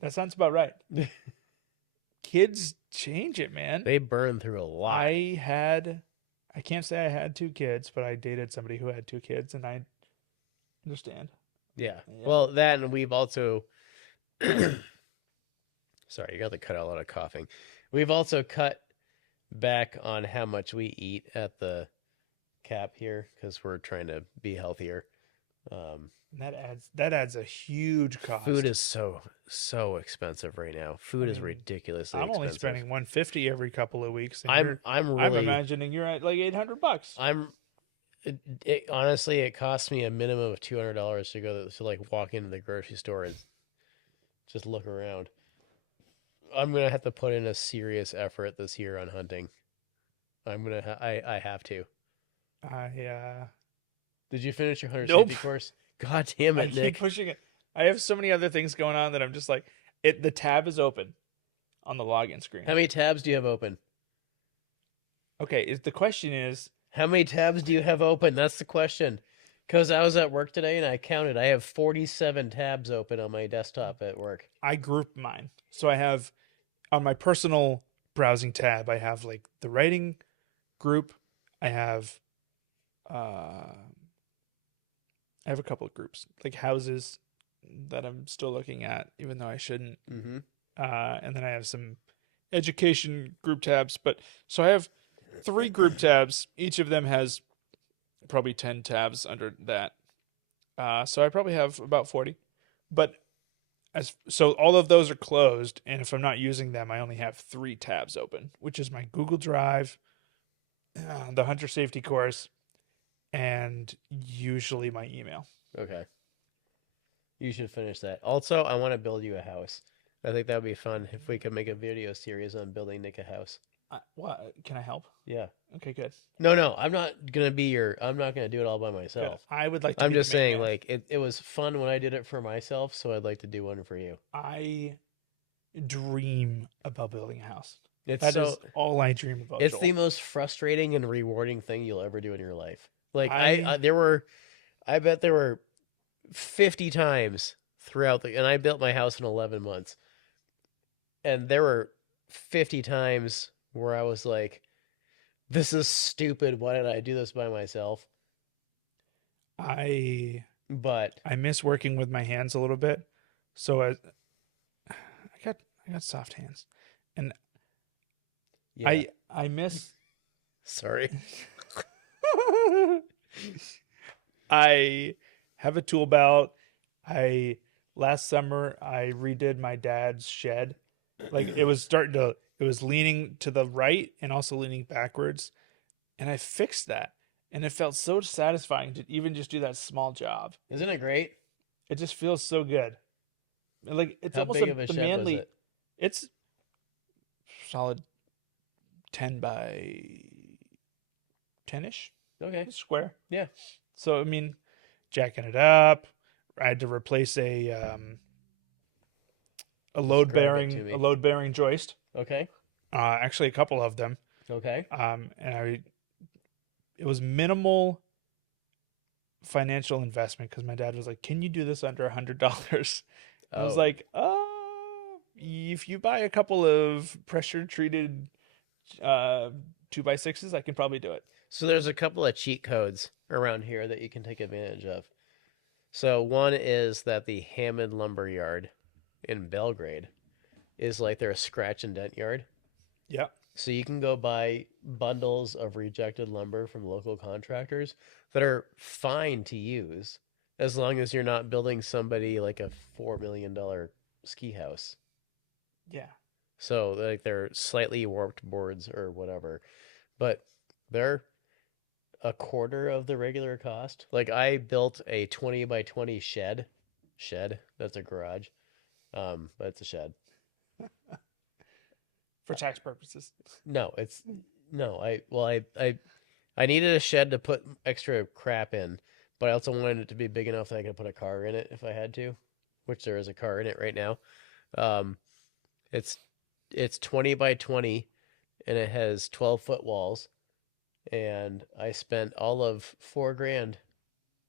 That sounds about right. Kids change it, man. They burn through a lot. I can't say I had 2 kids, but I dated somebody who had 2 kids, and I understand. Yeah. Yeah. Well, then we've also sorry, you got to cut out a lot of coughing. We've also cut back on how much we eat at the cap here because we're trying to be healthier. Um, And that adds a huge Food cost. is so expensive right now. I Food is mean, ridiculously I'm only expensive. spending 150 every couple of weeks, and I'm I'm really imagining you're at like $800. I'm honestly it costs me a minimum of $200 to go to like walk into the grocery store and just look around. I'm gonna have to put in a serious effort this year on hunting. I have to. I Did you finish your hunter nope. safety course? God damn I it, keep Nick. pushing it. I have so many other things going on that I'm just like it. The tab is open on the login screen. How many tabs do you have open? Okay, the question is, How many tabs do you have open? That's the question. Because I was at work today and I counted. I have 47 tabs open on my desktop at work. I group mine. So I have on my personal browsing tab, I have like the writing group. I have I have a couple of groups, like houses that I'm still looking at, even though I shouldn't. Mm-hmm. And then I have some education group tabs. But so I have 3 group tabs. Each of them has probably 10 tabs under that. So I probably have about 40. But so all of those are closed, and if I'm not using them, I only have 3 tabs open, which is my Google Drive, the Hunter Safety course, and usually my email. Okay. You should finish that. Also, I want to build you a house. I think that would be fun if we could make a video series on building Nick a house. What can I help? Yeah. Okay, good. No, I'm not gonna be I'm not gonna do it all by Good. myself. I would like to. I'm be the just main saying, man. like it was fun when I did it for myself, so I'd like to do one for you. I dream about building a house. It's That so is all I dream about. it's Joel. the most frustrating and rewarding thing you'll ever do in your life. Like I I bet there were 50 times throughout and I built my house in 11 months. And there were 50 times where I was like, this is stupid. Why did I do this by myself? I But I miss working with my hands a little bit. So I got soft hands. And yeah, I miss sorry. I have a tool belt. Last summer I redid my dad's shed. Like it was leaning to the right and also leaning backwards, and I fixed that. And it felt so satisfying to even just do that small job. Isn't it great? It just feels so good. Like it's How almost big of a the shed was manly. it? It's solid 10 by 10ish. Okay. It's square. Yeah. So I mean, jacking it up. I had to replace a Describe it to me. load bearing joist. Okay. Actually, a couple of them. Okay. And it was minimal financial investment because my dad was like, "Can you do this under $100?" I was Oh. like, if you buy a couple of pressure treated 2x6s, I can probably do it." So there's a couple of cheat codes around here that you can take advantage of. So one is that the Hammond Lumber Yard in Belgrade is like their scratch and dent yard. Yeah. So you can go buy bundles of rejected lumber from local contractors that are fine to use as long as you're not building somebody like a $4 million ski house. Yeah. So like they're slightly warped boards or whatever, but they're a quarter of the regular cost. Like I built a 20 by 20 shed. That's a garage. But it's a shed. For tax purposes. No, it's no. I needed a shed to put extra crap in, but I also wanted it to be big enough that I could put a car in it if I had to, which there is a car in it right now. Um, it's 20 by 20, and it has 12-foot walls, and I spent all of $4,000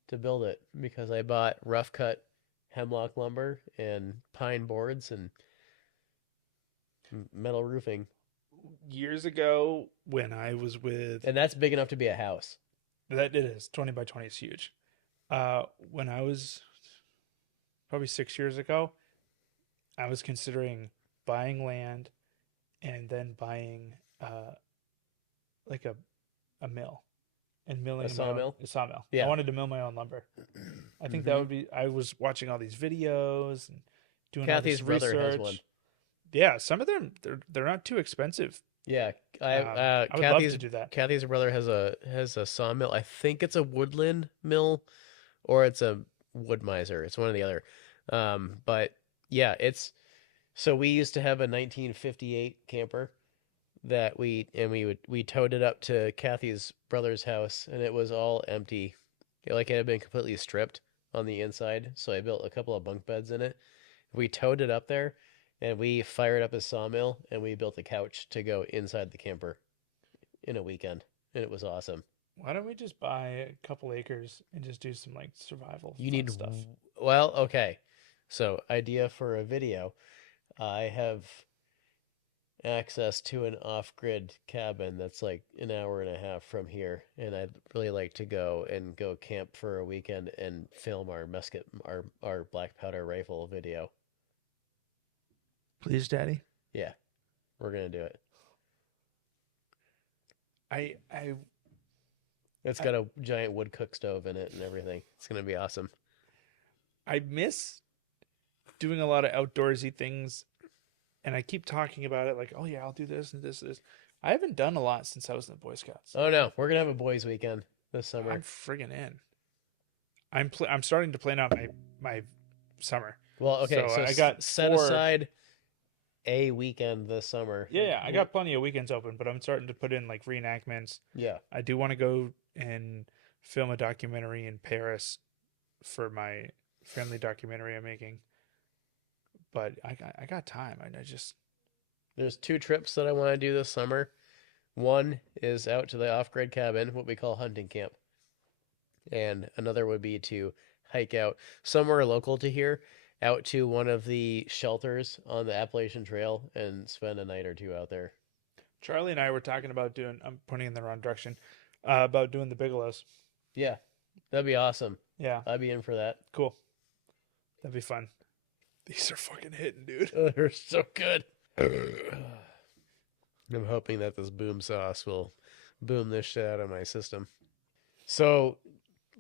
to build it because I bought rough cut hemlock lumber and pine boards and metal roofing. Years ago, when I was with And that's big enough to be a house. that, it is 20 by 20 is huge. When I was probably 6 years ago, I was considering buying land and then buying like a mill and milling A sawmill? a sawmill. I Yeah. wanted to mill my own lumber. I think that Mhm. would be. I was watching all these videos and doing all Kathy's this brother has research. one. Yeah, some of them they're not too expensive. Yeah, I would love to do that. Kathy's brother has a sawmill. I think it's a woodland mill or it's a wood miser. It's one or the other. But yeah, it's so we used to have a 1958 camper that we towed it up to Kathy's brother's house and it was all empty. Like it had been completely stripped on the inside. So I built a couple of bunk beds in it. We towed it up there and we fired up a sawmill and we built a couch to go inside the camper in a weekend. And it was awesome. Why don't we just buy a couple acres and just do some like survival You fun need, stuff? well, okay. So, idea for a video. I have access to an off-grid cabin that's like an hour and a half from here, and I'd really like to go camp for a weekend and film our musket our black powder rifle video. Please, Daddy. Yeah, we're gonna do it. I It's got a giant wood cook stove in it and everything. It's gonna be awesome. I miss doing a lot of outdoorsy things, and I keep talking about it like, oh yeah, I'll do this and this and this. I haven't done a lot since I was in the Boy Scouts. Oh no, we're gonna have a boys' weekend this summer. I'm friggin' in. I'm starting to plan out my summer. Well, okay, So so I got set 4 aside a weekend this summer. Yeah, I got plenty of weekends open, but I'm starting to put in like reenactments. Yeah. I do want to go and film a documentary in Paris for my family documentary I'm making. But I got time. I just There's 2 trips that I want to do this summer. One is out to the off-grid cabin, what we call hunting camp. And another would be to hike out somewhere local to here, out to one of the shelters on the Appalachian Trail and spend a night or two out there. Charlie and I were talking about doing. I'm pointing in the wrong direction. About doing the Bigelows. Yeah, that'd be awesome. Yeah, I'd be in for that. cool. That'd be fun. These are fucking hitting, dude. They're so good. I'm hoping that this boom sauce will boom this shit out of my system. So,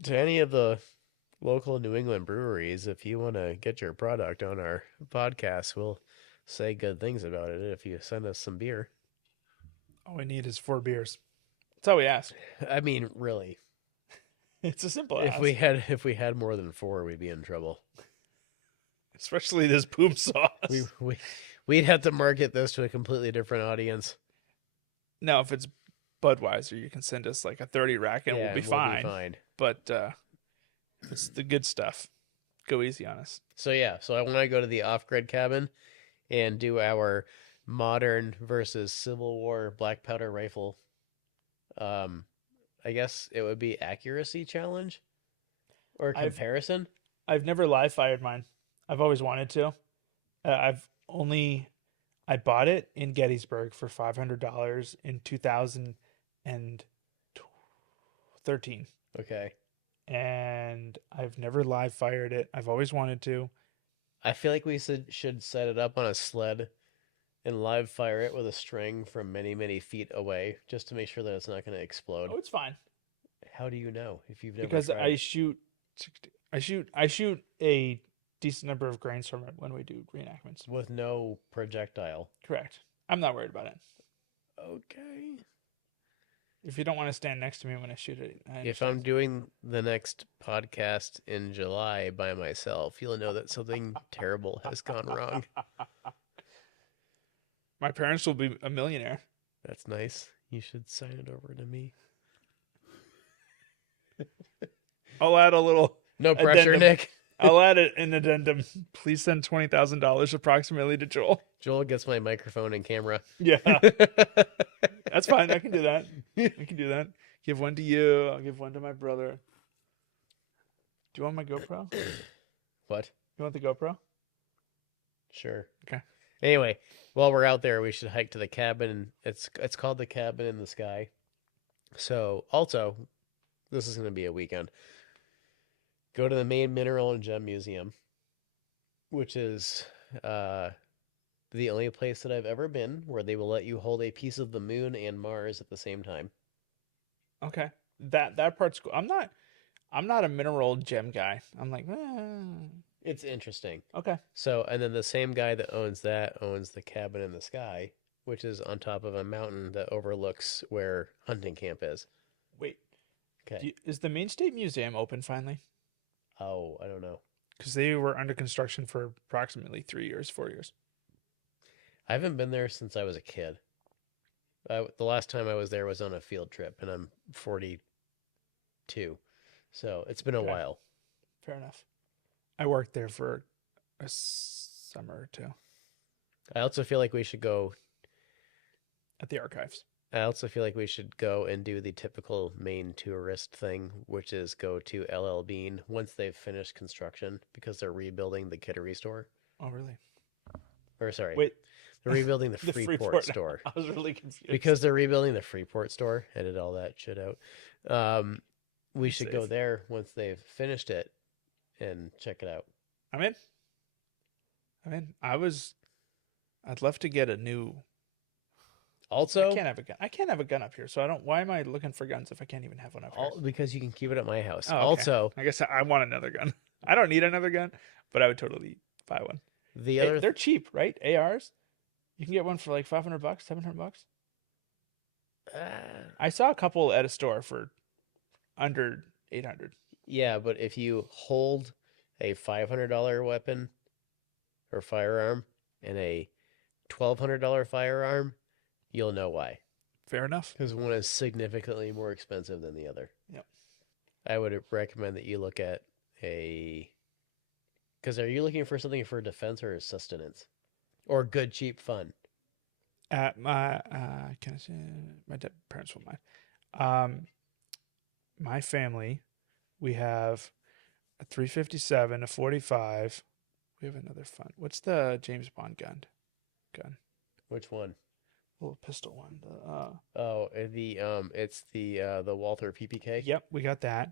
to any of the local New England breweries, if you want to get your product on our podcast, we'll say good things about it if you send us some beer. All we need is 4 beers. That's all we ask. I mean, really, It's a simple if ask. we had more than 4, we'd be in trouble. Especially this boom sauce. We'd have to market this to a completely different audience. Now, if it's Budweiser, you can send us like a 30 rack and Yeah, we'll be and fine. But it's the good stuff. Go easy on us. So yeah, so I want to go to the off-grid cabin and do our modern versus Civil War black powder rifle. I guess it would be accuracy challenge or comparison. I've never live fired mine. I've always wanted to. I bought it in Gettysburg for $500 in 2013. Okay. And I've never live fired it. I've always wanted to. I feel like we should set it up on a sled and live fire it with a string from many, many feet away just to make sure that it's not going to explode. Oh, it's fine. How do you know if you've never Because tried? I shoot a decent number of grains from it when we do reenactments. With no projectile. Correct. I'm not worried about it. Okay. If you don't want to stand next to me when I shoot it, I If understand. I'm doing the next podcast in July by myself, you'll know that something terrible has gone wrong. My parents will be a millionaire. That's nice. You should sign it over to me. I'll add a little. No pressure, Addendum. Nick. I'll add an addendum. Please send $20,000 approximately to Joel. Joel gets my microphone and camera. Yeah, that's fine. I can do that. I can do that. Give one to you. I'll give one to my brother. Do you want my GoPro? What? You want the GoPro? Sure. Okay. Anyway, while we're out there, we should hike to the cabin. It's called the Cabin in the Sky. So, also, this is going to be a weekend. Go to the Maine Mineral and Gem Museum, which is the only place that I've ever been where they will let you hold a piece of the moon and Mars at the same time. Okay. That part's cool. I'm not a mineral gem guy. I'm like, It's interesting. okay. So, and then the same guy that owns that owns the cabin in the sky, which is on top of a mountain that overlooks where hunting camp is. Wait, Okay. is the Maine State Museum open finally? Oh, I don't know. Because they were under construction for approximately 3 years, 4 years. I haven't been there since I was a kid. The last time I was there was on a field trip, and I'm 42. So it's been a Okay. while. Fair enough. I worked there for a summer or two I also feel like we should go. at the archives. I also feel like we should go and do the typical Maine tourist thing, which is go to LL Bean once they've finished construction because they're rebuilding the Kittery store. Oh, really? Or sorry, Wait, they're rebuilding the the Freeport store. I was really confused. Because they're rebuilding the Freeport store. Edit all that shit out. We should go Safe. there once they've finished it and check it out. I'm in. I'd love to get a new. Also, I can't have a gun. I can't have a gun up here, so I don't. Why am I looking for guns if I can't even have one up here? because you can keep it at my house. Oh, okay. Also, I guess I want another gun. I don't need another gun, but I would totally buy one. the other They're cheap, right? ARs. You can get one for like $500, $700. I saw a couple at a store for under 800. yeah, but if you hold a $500 weapon or firearm and a $1,200 firearm, you'll know why. Fair enough. Because one is significantly more expensive than the other. Yep. I would recommend that you look at a. Because are you looking for something for defense or sustenance, or good cheap fun? At my can I say my parents will mind. My family, we have a 357, a 45. We have another fun. What's the James Bond gun? Which one? Little pistol one. Oh, it's the Walther PPK. Yep, we got that.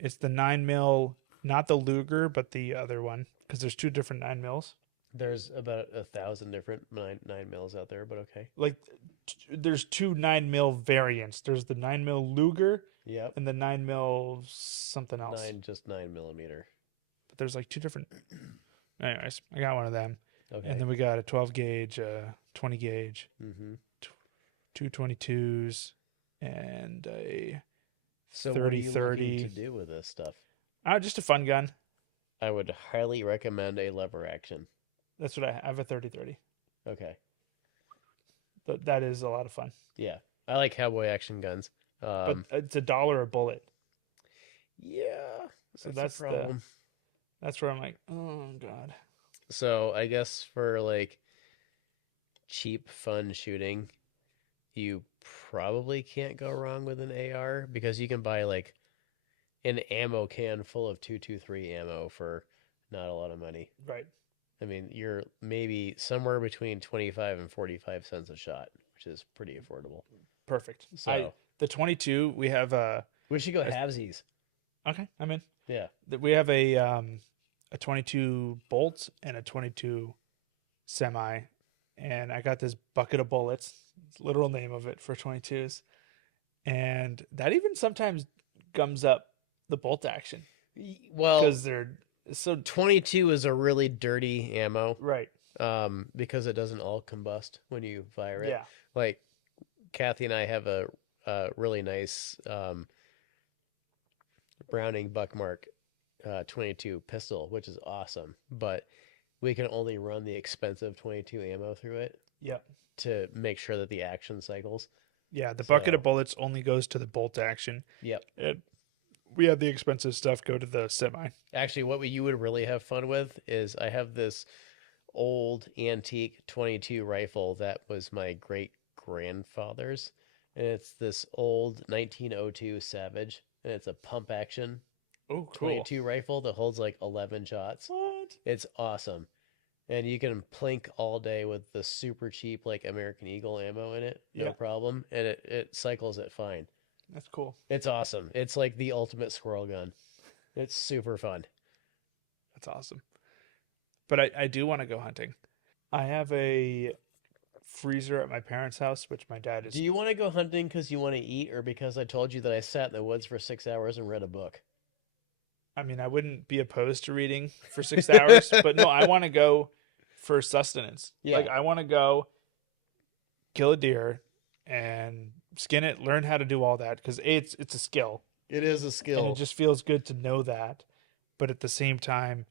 It's the 9mm, not the Luger, but the other one, because there's two different 9mm. There's about 1,000 different nine mils out there, but okay. Like, there's two 9mm variants. There's the 9mm Luger Yep. and the 9mm something else. 9 millimeter. But there's like two different. Anyways, I got one of them. Okay. And then we got a 12 gauge, 20 gauge, Mm-hmm. two 22s, and a So 30, what are you 30. looking to do with this stuff? just a fun gun. I would highly recommend a lever action. That's what I have, a 30-30. Okay. But that is a lot of fun. Yeah, I like cowboy action guns. But it's $1 a bullet. Yeah. So that's that's the problem. That's where I'm like, oh god. So I guess for like cheap fun shooting, you probably can't go wrong with an AR because you can buy like an ammo can full of 223 ammo for not a lot of money. Right. I mean, you're maybe somewhere between 25 and 45 cents a shot, which is pretty affordable. Perfect. So The 22, we have we should go halvesies. okay, I'm in. Yeah. We have a 22 bolt and a 22 semi, and I got this bucket of bullets. It's the literal name of it for 22s, and that even sometimes gums up the bolt action Well, because they're so 22 is a really dirty ammo. right. Because it doesn't all combust when you fire it. Yeah. Like Kathy and I have a really nice Browning Buckmark 22 pistol, which is awesome. But we can only run the expensive 22 ammo through it Yep. to make sure that the action cycles. Yeah. The bucket of So- bullets only goes to the bolt action. Yep. And we have the expensive stuff go to the semi. Actually, what you would really have fun with is I have this old antique 22 rifle that was my great grandfather's. And it's this old 1902 Savage. And it's a pump action Oh, cool. 22 rifle that holds like 11 shots. What? It's awesome. And you can plink all day with the super cheap like American Eagle ammo in it. No Yeah. problem. And it cycles it fine. That's cool. It's awesome. It's like the ultimate squirrel gun. It's super fun. That's awesome. But I do want to go hunting. I have a freezer at my parents' house, which my dad is. Do you want to go hunting because you want to eat, or because I told you that I sat in the woods for 6 hours and read a book? I mean, I wouldn't be opposed to reading for 6 hours, but no, I want to go for sustenance. Yeah. Like, I want to go kill a deer and skin it, learn how to do all that because it's a skill, It is a and skill. it just feels good to know that. But at the same time,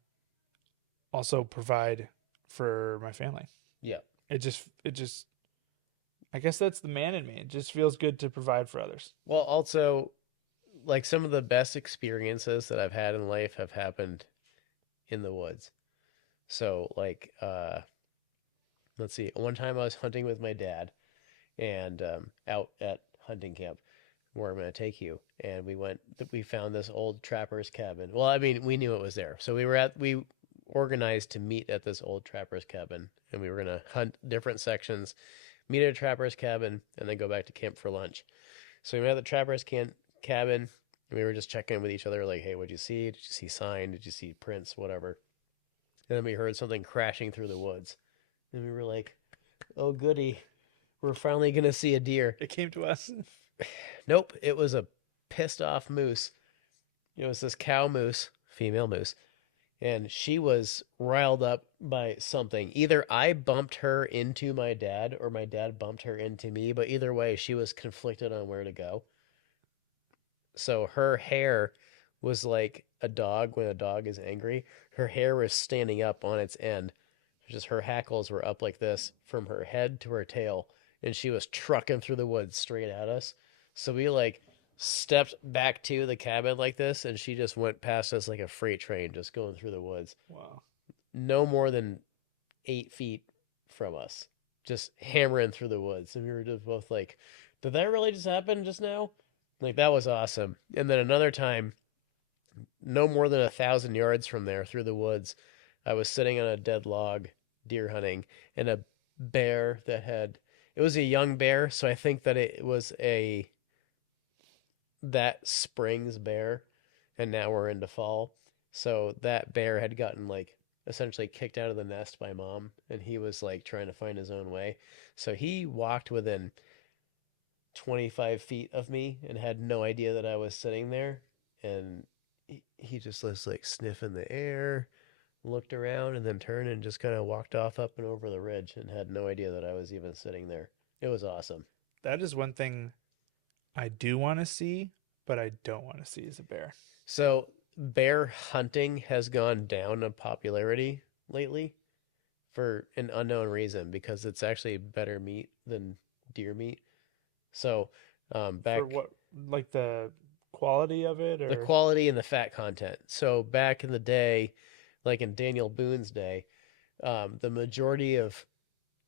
also provide for my family. Yeah. It just. I guess that's the man in me. It just feels good to provide for others. Well, also, like some of the best experiences that I've had in life have happened in the woods. So, like, let's see. One time I was hunting with my dad, and out at hunting camp where I'm going to take you, and we found this old trapper's cabin. Well, I mean, we knew it was there, so we organized to meet at this old trapper's cabin, and we were going to hunt different sections, meet at a trapper's cabin, and then go back to camp for lunch. So we met at the trapper's cabin, and we were just checking in with each other, like, hey, what'd you see? Did you see sign? Did you see prints? Whatever. And then we heard something crashing through the woods, and we were like, oh goody, we're finally gonna see a deer. It came to us. Nope, it was a pissed off moose. It was this cow moose, female moose, and she was riled up by something. Either I bumped her into my dad or my dad bumped her into me, but either way, she was conflicted on where to go. So her hair was like a dog when a dog is angry. Her hair was standing up on its end. Just her hackles were up like this from her head to her tail, and she was trucking through the woods straight at us. So we like stepped back to the cabin like this, and she just went past us like a freight train, just going through the woods. Wow. No more than 8 feet from us, just hammering through the woods. And we were just both like, did that really just happen just now? Like, that was awesome. And then another time, no more than 1,000 yards from there through the woods, I was sitting on a dead log deer hunting, and a bear it was a young bear, so I think that it was that spring's bear, and now we're into fall. So that bear had gotten like essentially kicked out of the nest by mom, and he was like trying to find his own way. So he walked within 25 feet of me and had no idea that I was sitting there, and he just was like sniffing the air, looked around, and then turned and just kind of walked off up and over the ridge and had no idea that I was even sitting there. It was awesome. That is one thing I do want to see, but I don't want to see is a bear. So bear hunting has gone down in popularity lately for an unknown reason, because it's actually better meat than deer meat. So back For what, like the quality of it, the or quality and the fat content. So back in the day, like in Daniel Boone's day, the majority of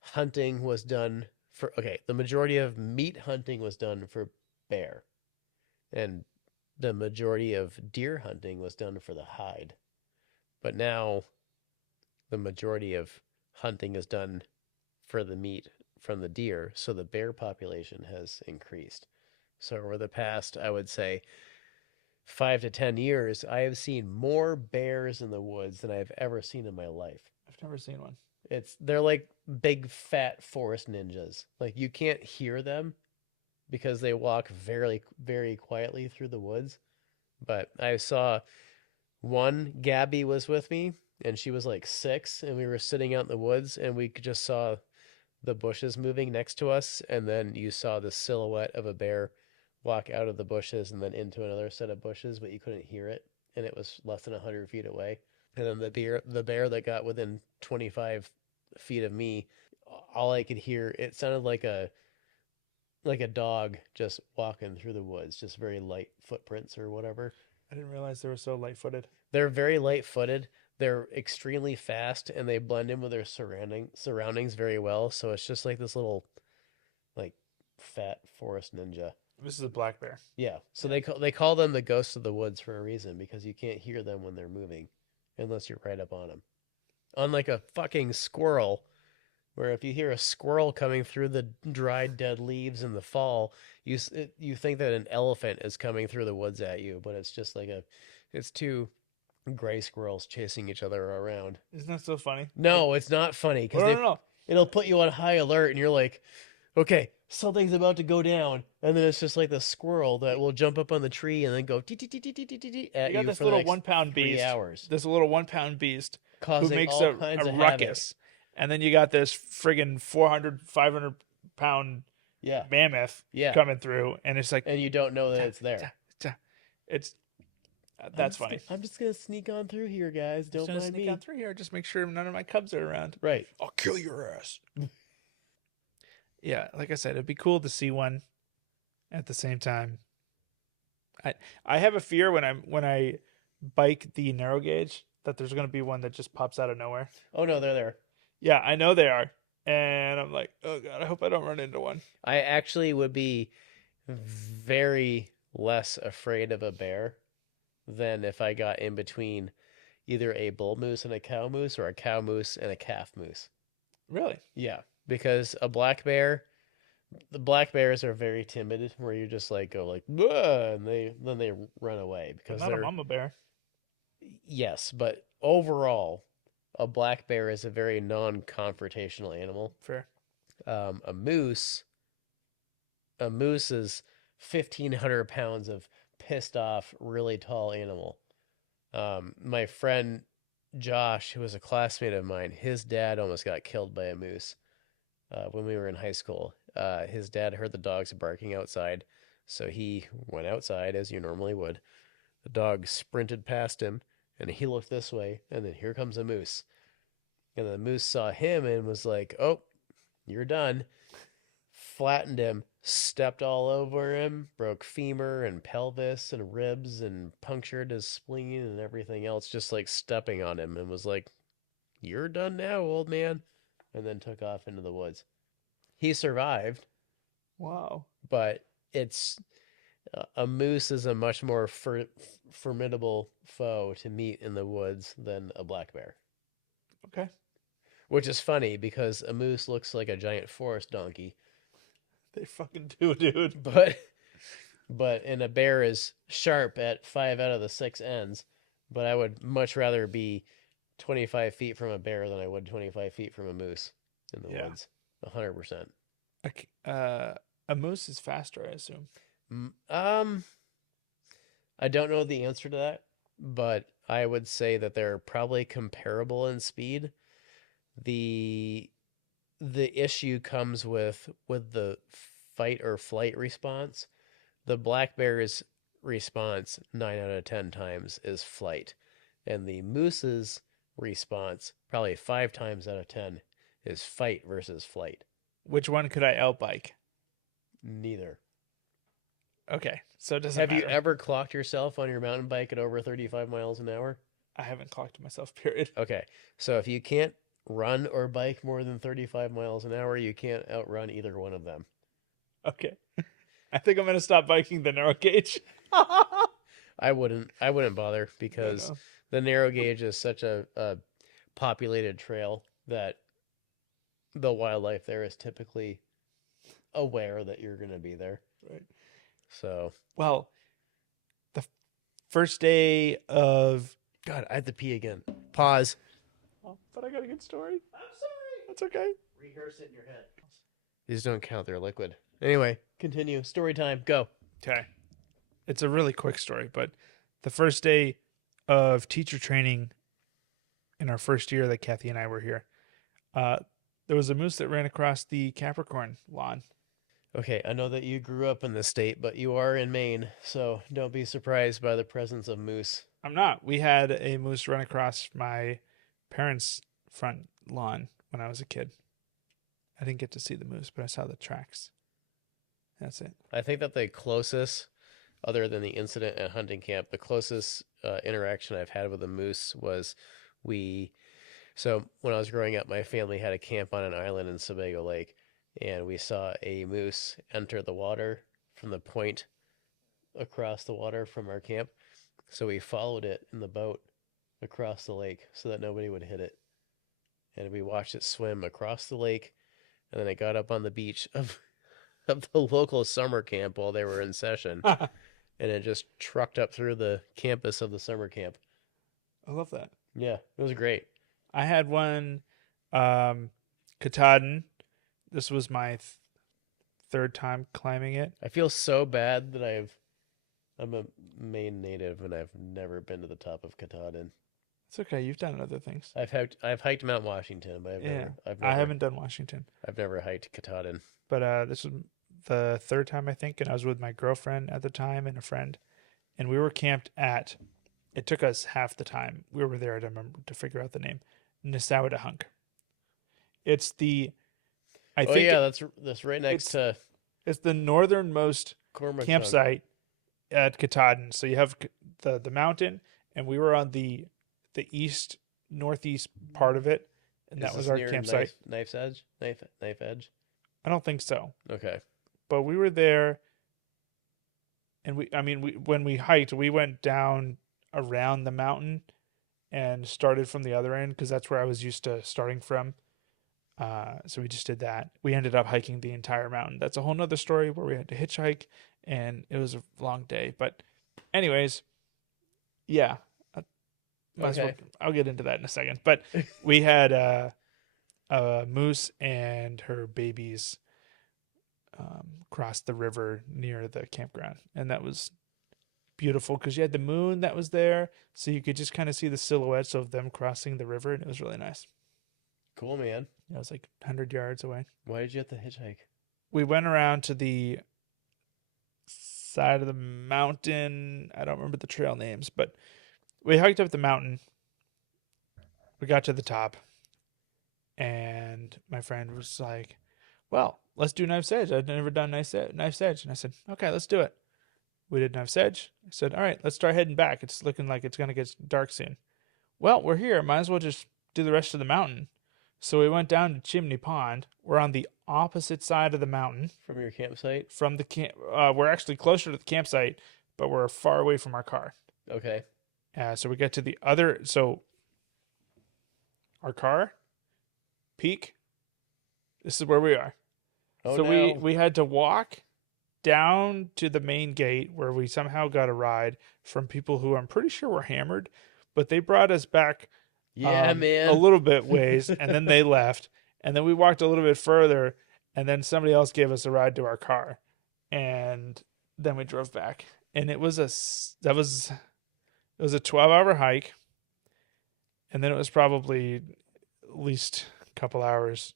hunting was done for, okay, the majority of meat hunting was done for bear, and the majority of deer hunting was done for the hide. But now the majority of hunting is done for the meat from the deer, so the bear population has increased. So over the past, I would say, 5 to 10 years, I have seen more bears in the woods than I've ever seen in my life. I've never seen one. They're like big fat forest ninjas. Like, you can't hear them because they walk very very quietly through the woods. But I saw one, Gabby was with me, and she was like 6, and we were sitting out in the woods, and we just saw the bushes moving next to us, and then you saw the silhouette of a bear walk out of the bushes and then into another set of bushes, but you couldn't hear it, and it was less than 100 feet away. And then the bear that got within 25 feet of me, all I could hear, it sounded like a dog just walking through the woods, just very light footprints or whatever. I didn't realize they were so light-footed. They're very light-footed. They're extremely fast, and they blend in with their surroundings very well. So it's just like this little, like, fat forest ninja. This is a black bear. Yeah. So they call them the ghosts of the woods for a reason, because you can't hear them when they're moving, unless you're right up on them. Unlike a fucking squirrel, where if you hear a squirrel coming through the dried dead leaves in the fall, you think that an elephant is coming through the woods at you, but it's just like it's two gray squirrels chasing each other around. Isn't that so funny? No, it's not funny, because No. it'll put you on high alert, and you're like, okay, something's about to go down, and then it's just like the squirrel that will jump up on the tree and then go tee tee tee tee tee tee tee at You got you this for the little next 1 pound 3 hours, beast. This little 1 pound beast who causing makes all a kinds of havoc. ruckus. And then you got this friggin' 400, 500 pound Yeah, mammoth yeah, coming through. And it's like, and you don't know that it's there. it's, that's funny. I'm just gonna sneak on through here, guys. Just Don't gonna mind sneak me. on through here. Just make sure none of my cubs are around. Right. I'll kill your ass. Yeah, like I said, it'd be cool to see one. At the same time, I have a fear when I bike the narrow gauge that there's going to be one that just pops out of nowhere. Oh no, they're there. Yeah, I know they are, and I'm like, oh god, I hope I don't run into one. I actually would be very less afraid of a bear than if I got in between either a bull moose and a cow moose or a cow moose and a calf moose. Really? Yeah, because the black bears are very timid, where you just like go like, "Whoa," and they run away But because not a they're mama bear. yes, but overall, a black bear is a very non-confrontational animal. Fair. Um, a moose, a moose is 1,500 pounds of pissed off, really tall animal. My friend Josh, who was a classmate of mine, his dad almost got killed by a moose when we were in high school. His dad heard the dogs barking outside, so he went outside as you normally would. The dog sprinted past him, and he looked this way, and then here comes a moose. And the moose saw him and was like, "Oh, you're done." Flattened him, stepped all over him, broke femur and pelvis and ribs, and punctured his spleen and everything else, just like stepping on him, and was like, "You're done now, old man," and then took off into the woods. He survived, Wow. but it's a moose is a much more formidable foe to meet in the woods than a black bear. Okay. Which is funny because a moose looks like a giant forest donkey, They fucking do, dude. but and a bear is sharp at 5 out of the 6 ends. But I would much rather be 25 feet from a bear than I would 25 feet from a moose in the woods. 100%. A moose is faster, I assume. I don't know the answer to that, but I would say that they're probably comparable in speed. The issue comes with the fight or flight response. The black bear's response 9 out of 10 times is flight, and the moose's response probably 5 times out of 10 is fight versus flight. Which one could I outbike? Neither. Okay, so it doesn't Have you matter. ever clocked yourself on your mountain bike at over 35 miles an hour? I haven't clocked myself, period. Okay, so if you can't run or bike more than 35 miles an hour, you can't outrun either one of them. Okay. I think I'm going to stop biking the narrow gauge. I wouldn't bother because No. the narrow gauge is such a populated trail that the wildlife there is typically aware that you're going to be there. Right. So, Well, the first day of... God, I have to pee again. Pause. Oh, but I got a good story. I'm sorry. That's okay. Rehearse it in your head. These don't count, they're liquid. Anyway, continue. Story time. Go. Okay. It's a really quick story, but the first day of teacher training in our first year that Kathy and I were here, there was a moose that ran across the Capricorn lawn. Okay, I know that you grew up in the state, but you are in Maine, so don't be surprised by the presence of moose. I'm not. We had a moose run across my parents' front lawn when I was a kid. I didn't get to see the moose, but I saw the tracks. That's it. I think that the closest, other than the incident at hunting camp, the closest interaction I've had with a moose was so when I was growing up, my family had a camp on an island in Sebago Lake, and we saw a moose enter the water from the point across the water from our camp. So we followed it in the boat across the lake so that nobody would hit it. And we watched it swim across the lake, and then it got up on the beach of the local summer camp while they were in session, and it just trucked up through the campus of the summer camp. I love that. Yeah, it was great. I had one Katahdin. This was my third time climbing it. I feel so bad that I'm a Maine native and I've never been to the top of Katahdin. It's okay. You've done other things. I've hiked Mount Washington, but I haven't done Washington. I've never hiked Katahdin. But this was the third time, I think, and I was with my girlfriend at the time and a friend, and we were camped at. It took us half the time we were there to figure out the name. Nesawatahunk. It's the. That's right next to It's the northernmost Cormac campsite at Katahdin. So you have the mountain, and we were on the east northeast part of it, and that was our campsite. Knife's Edge. Knife Edge. I don't think so. Okay. But we were there, and when we hiked, we went down around the mountain and started from the other end because that's where I was used to starting from. So we just did that. We ended up hiking the entire mountain. That's a whole nother story where we had to hitchhike, and it was a long day. But anyways, yeah. Okay. I'll get into that in a second. But we had a moose and her babies crossed the river near the campground, and that was beautiful because you had the moon that was there, so you could just kind of see the silhouettes of them crossing the river, and it was really nice. Cool, man. It was like 100 yards away. Why did you have to hitchhike? We went around to the side of the mountain. I don't remember the trail names, but we hiked up the mountain. We got to the top, and my friend was like, well, let's do Knife's Edge. I've never done Knife's Edge. And I said, okay, let's do it. We did Knife's Edge. I said, all right, let's start heading back. It's looking like it's going to get dark soon. Well, we're here. Might as well just do the rest of the mountain. So we went down to Chimney Pond. We're on the opposite side of the mountain. From your campsite? From the camp. We're actually closer to the campsite, but we're far away from our car. Okay. So we get to the other. So our car, peak. This is where we are. Oh, so no. we had to walk down to the main gate where we somehow got a ride from people who I'm pretty sure were hammered, but they brought us back. Yeah, man. A little bit ways, and then they left, and then we walked a little bit further, and then somebody else gave us a ride to our car, and then we drove back. And it was a 12-hour hike, and then it was probably at least a couple hours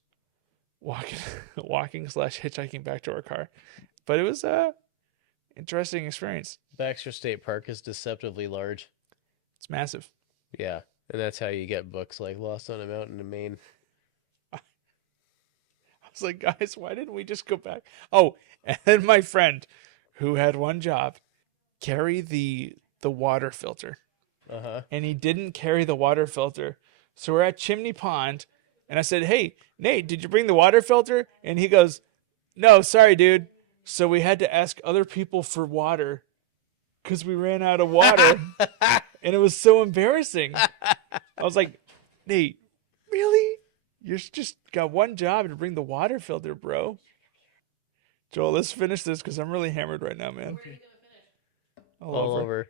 walking / hitchhiking back to our car. But it was a interesting experience. Baxter State Park is deceptively large. It's massive. Yeah, and that's how you get books like Lost on a Mountain in Maine. I was like, guys, why didn't we just go back? Oh, and then my friend, who had one job, carry the water filter. Uh-huh. And he didn't carry the water filter. So we're at Chimney Pond, and I said, hey, Nate, did you bring the water filter? And he goes, no, sorry, dude. So we had to ask other people for water because we ran out of water. And it was so embarrassing. I was like, Nate, really? You just got one job to bring the water filter, bro. Joel, let's finish this because I'm really hammered right now, man. Where are you gonna finish? All over.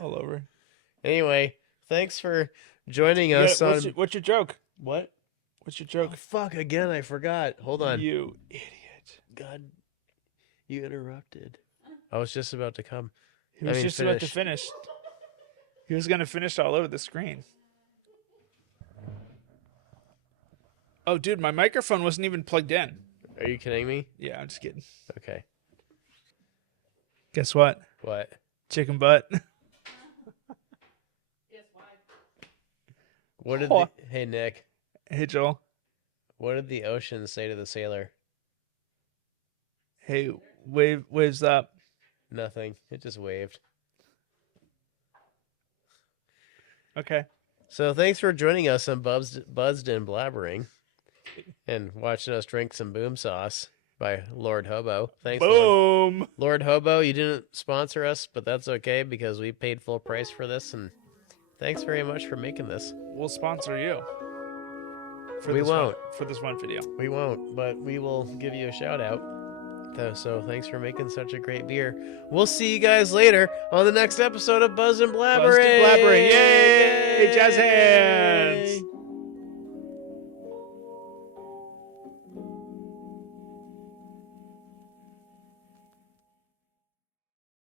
All over. Anyway, thanks for joining us on... What's your joke? What? What's your joke? Oh, fuck, again, I forgot. Hold on. You idiot. God, you interrupted. I was just about to come. He was just about to finish. He was going to finish all over the screen. Oh, dude, my microphone wasn't even plugged in. Are you kidding me? Yeah, I'm just kidding. Okay. Guess what? What? Chicken butt. Guess why? What did Oh. Hey, Nick. Hey, Joel. What did the ocean say to the sailor? Hey, waves up. Nothing. It just waved. Okay. So thanks for joining us on Buzzed and Blabbering and watching us drink some boom sauce by Lord Hobo. Thanks, Boom. Lord Hobo. You didn't sponsor us, but that's okay because we paid full price for this, and thanks very much for making this. We'll sponsor you. We won't. For this one video. We won't, but we will give you a shout out. So thanks for making such a great beer. We'll see you guys later on the next episode of Buzz and Blabbering. Buzz and Blabbering. Yay! Jazz hands.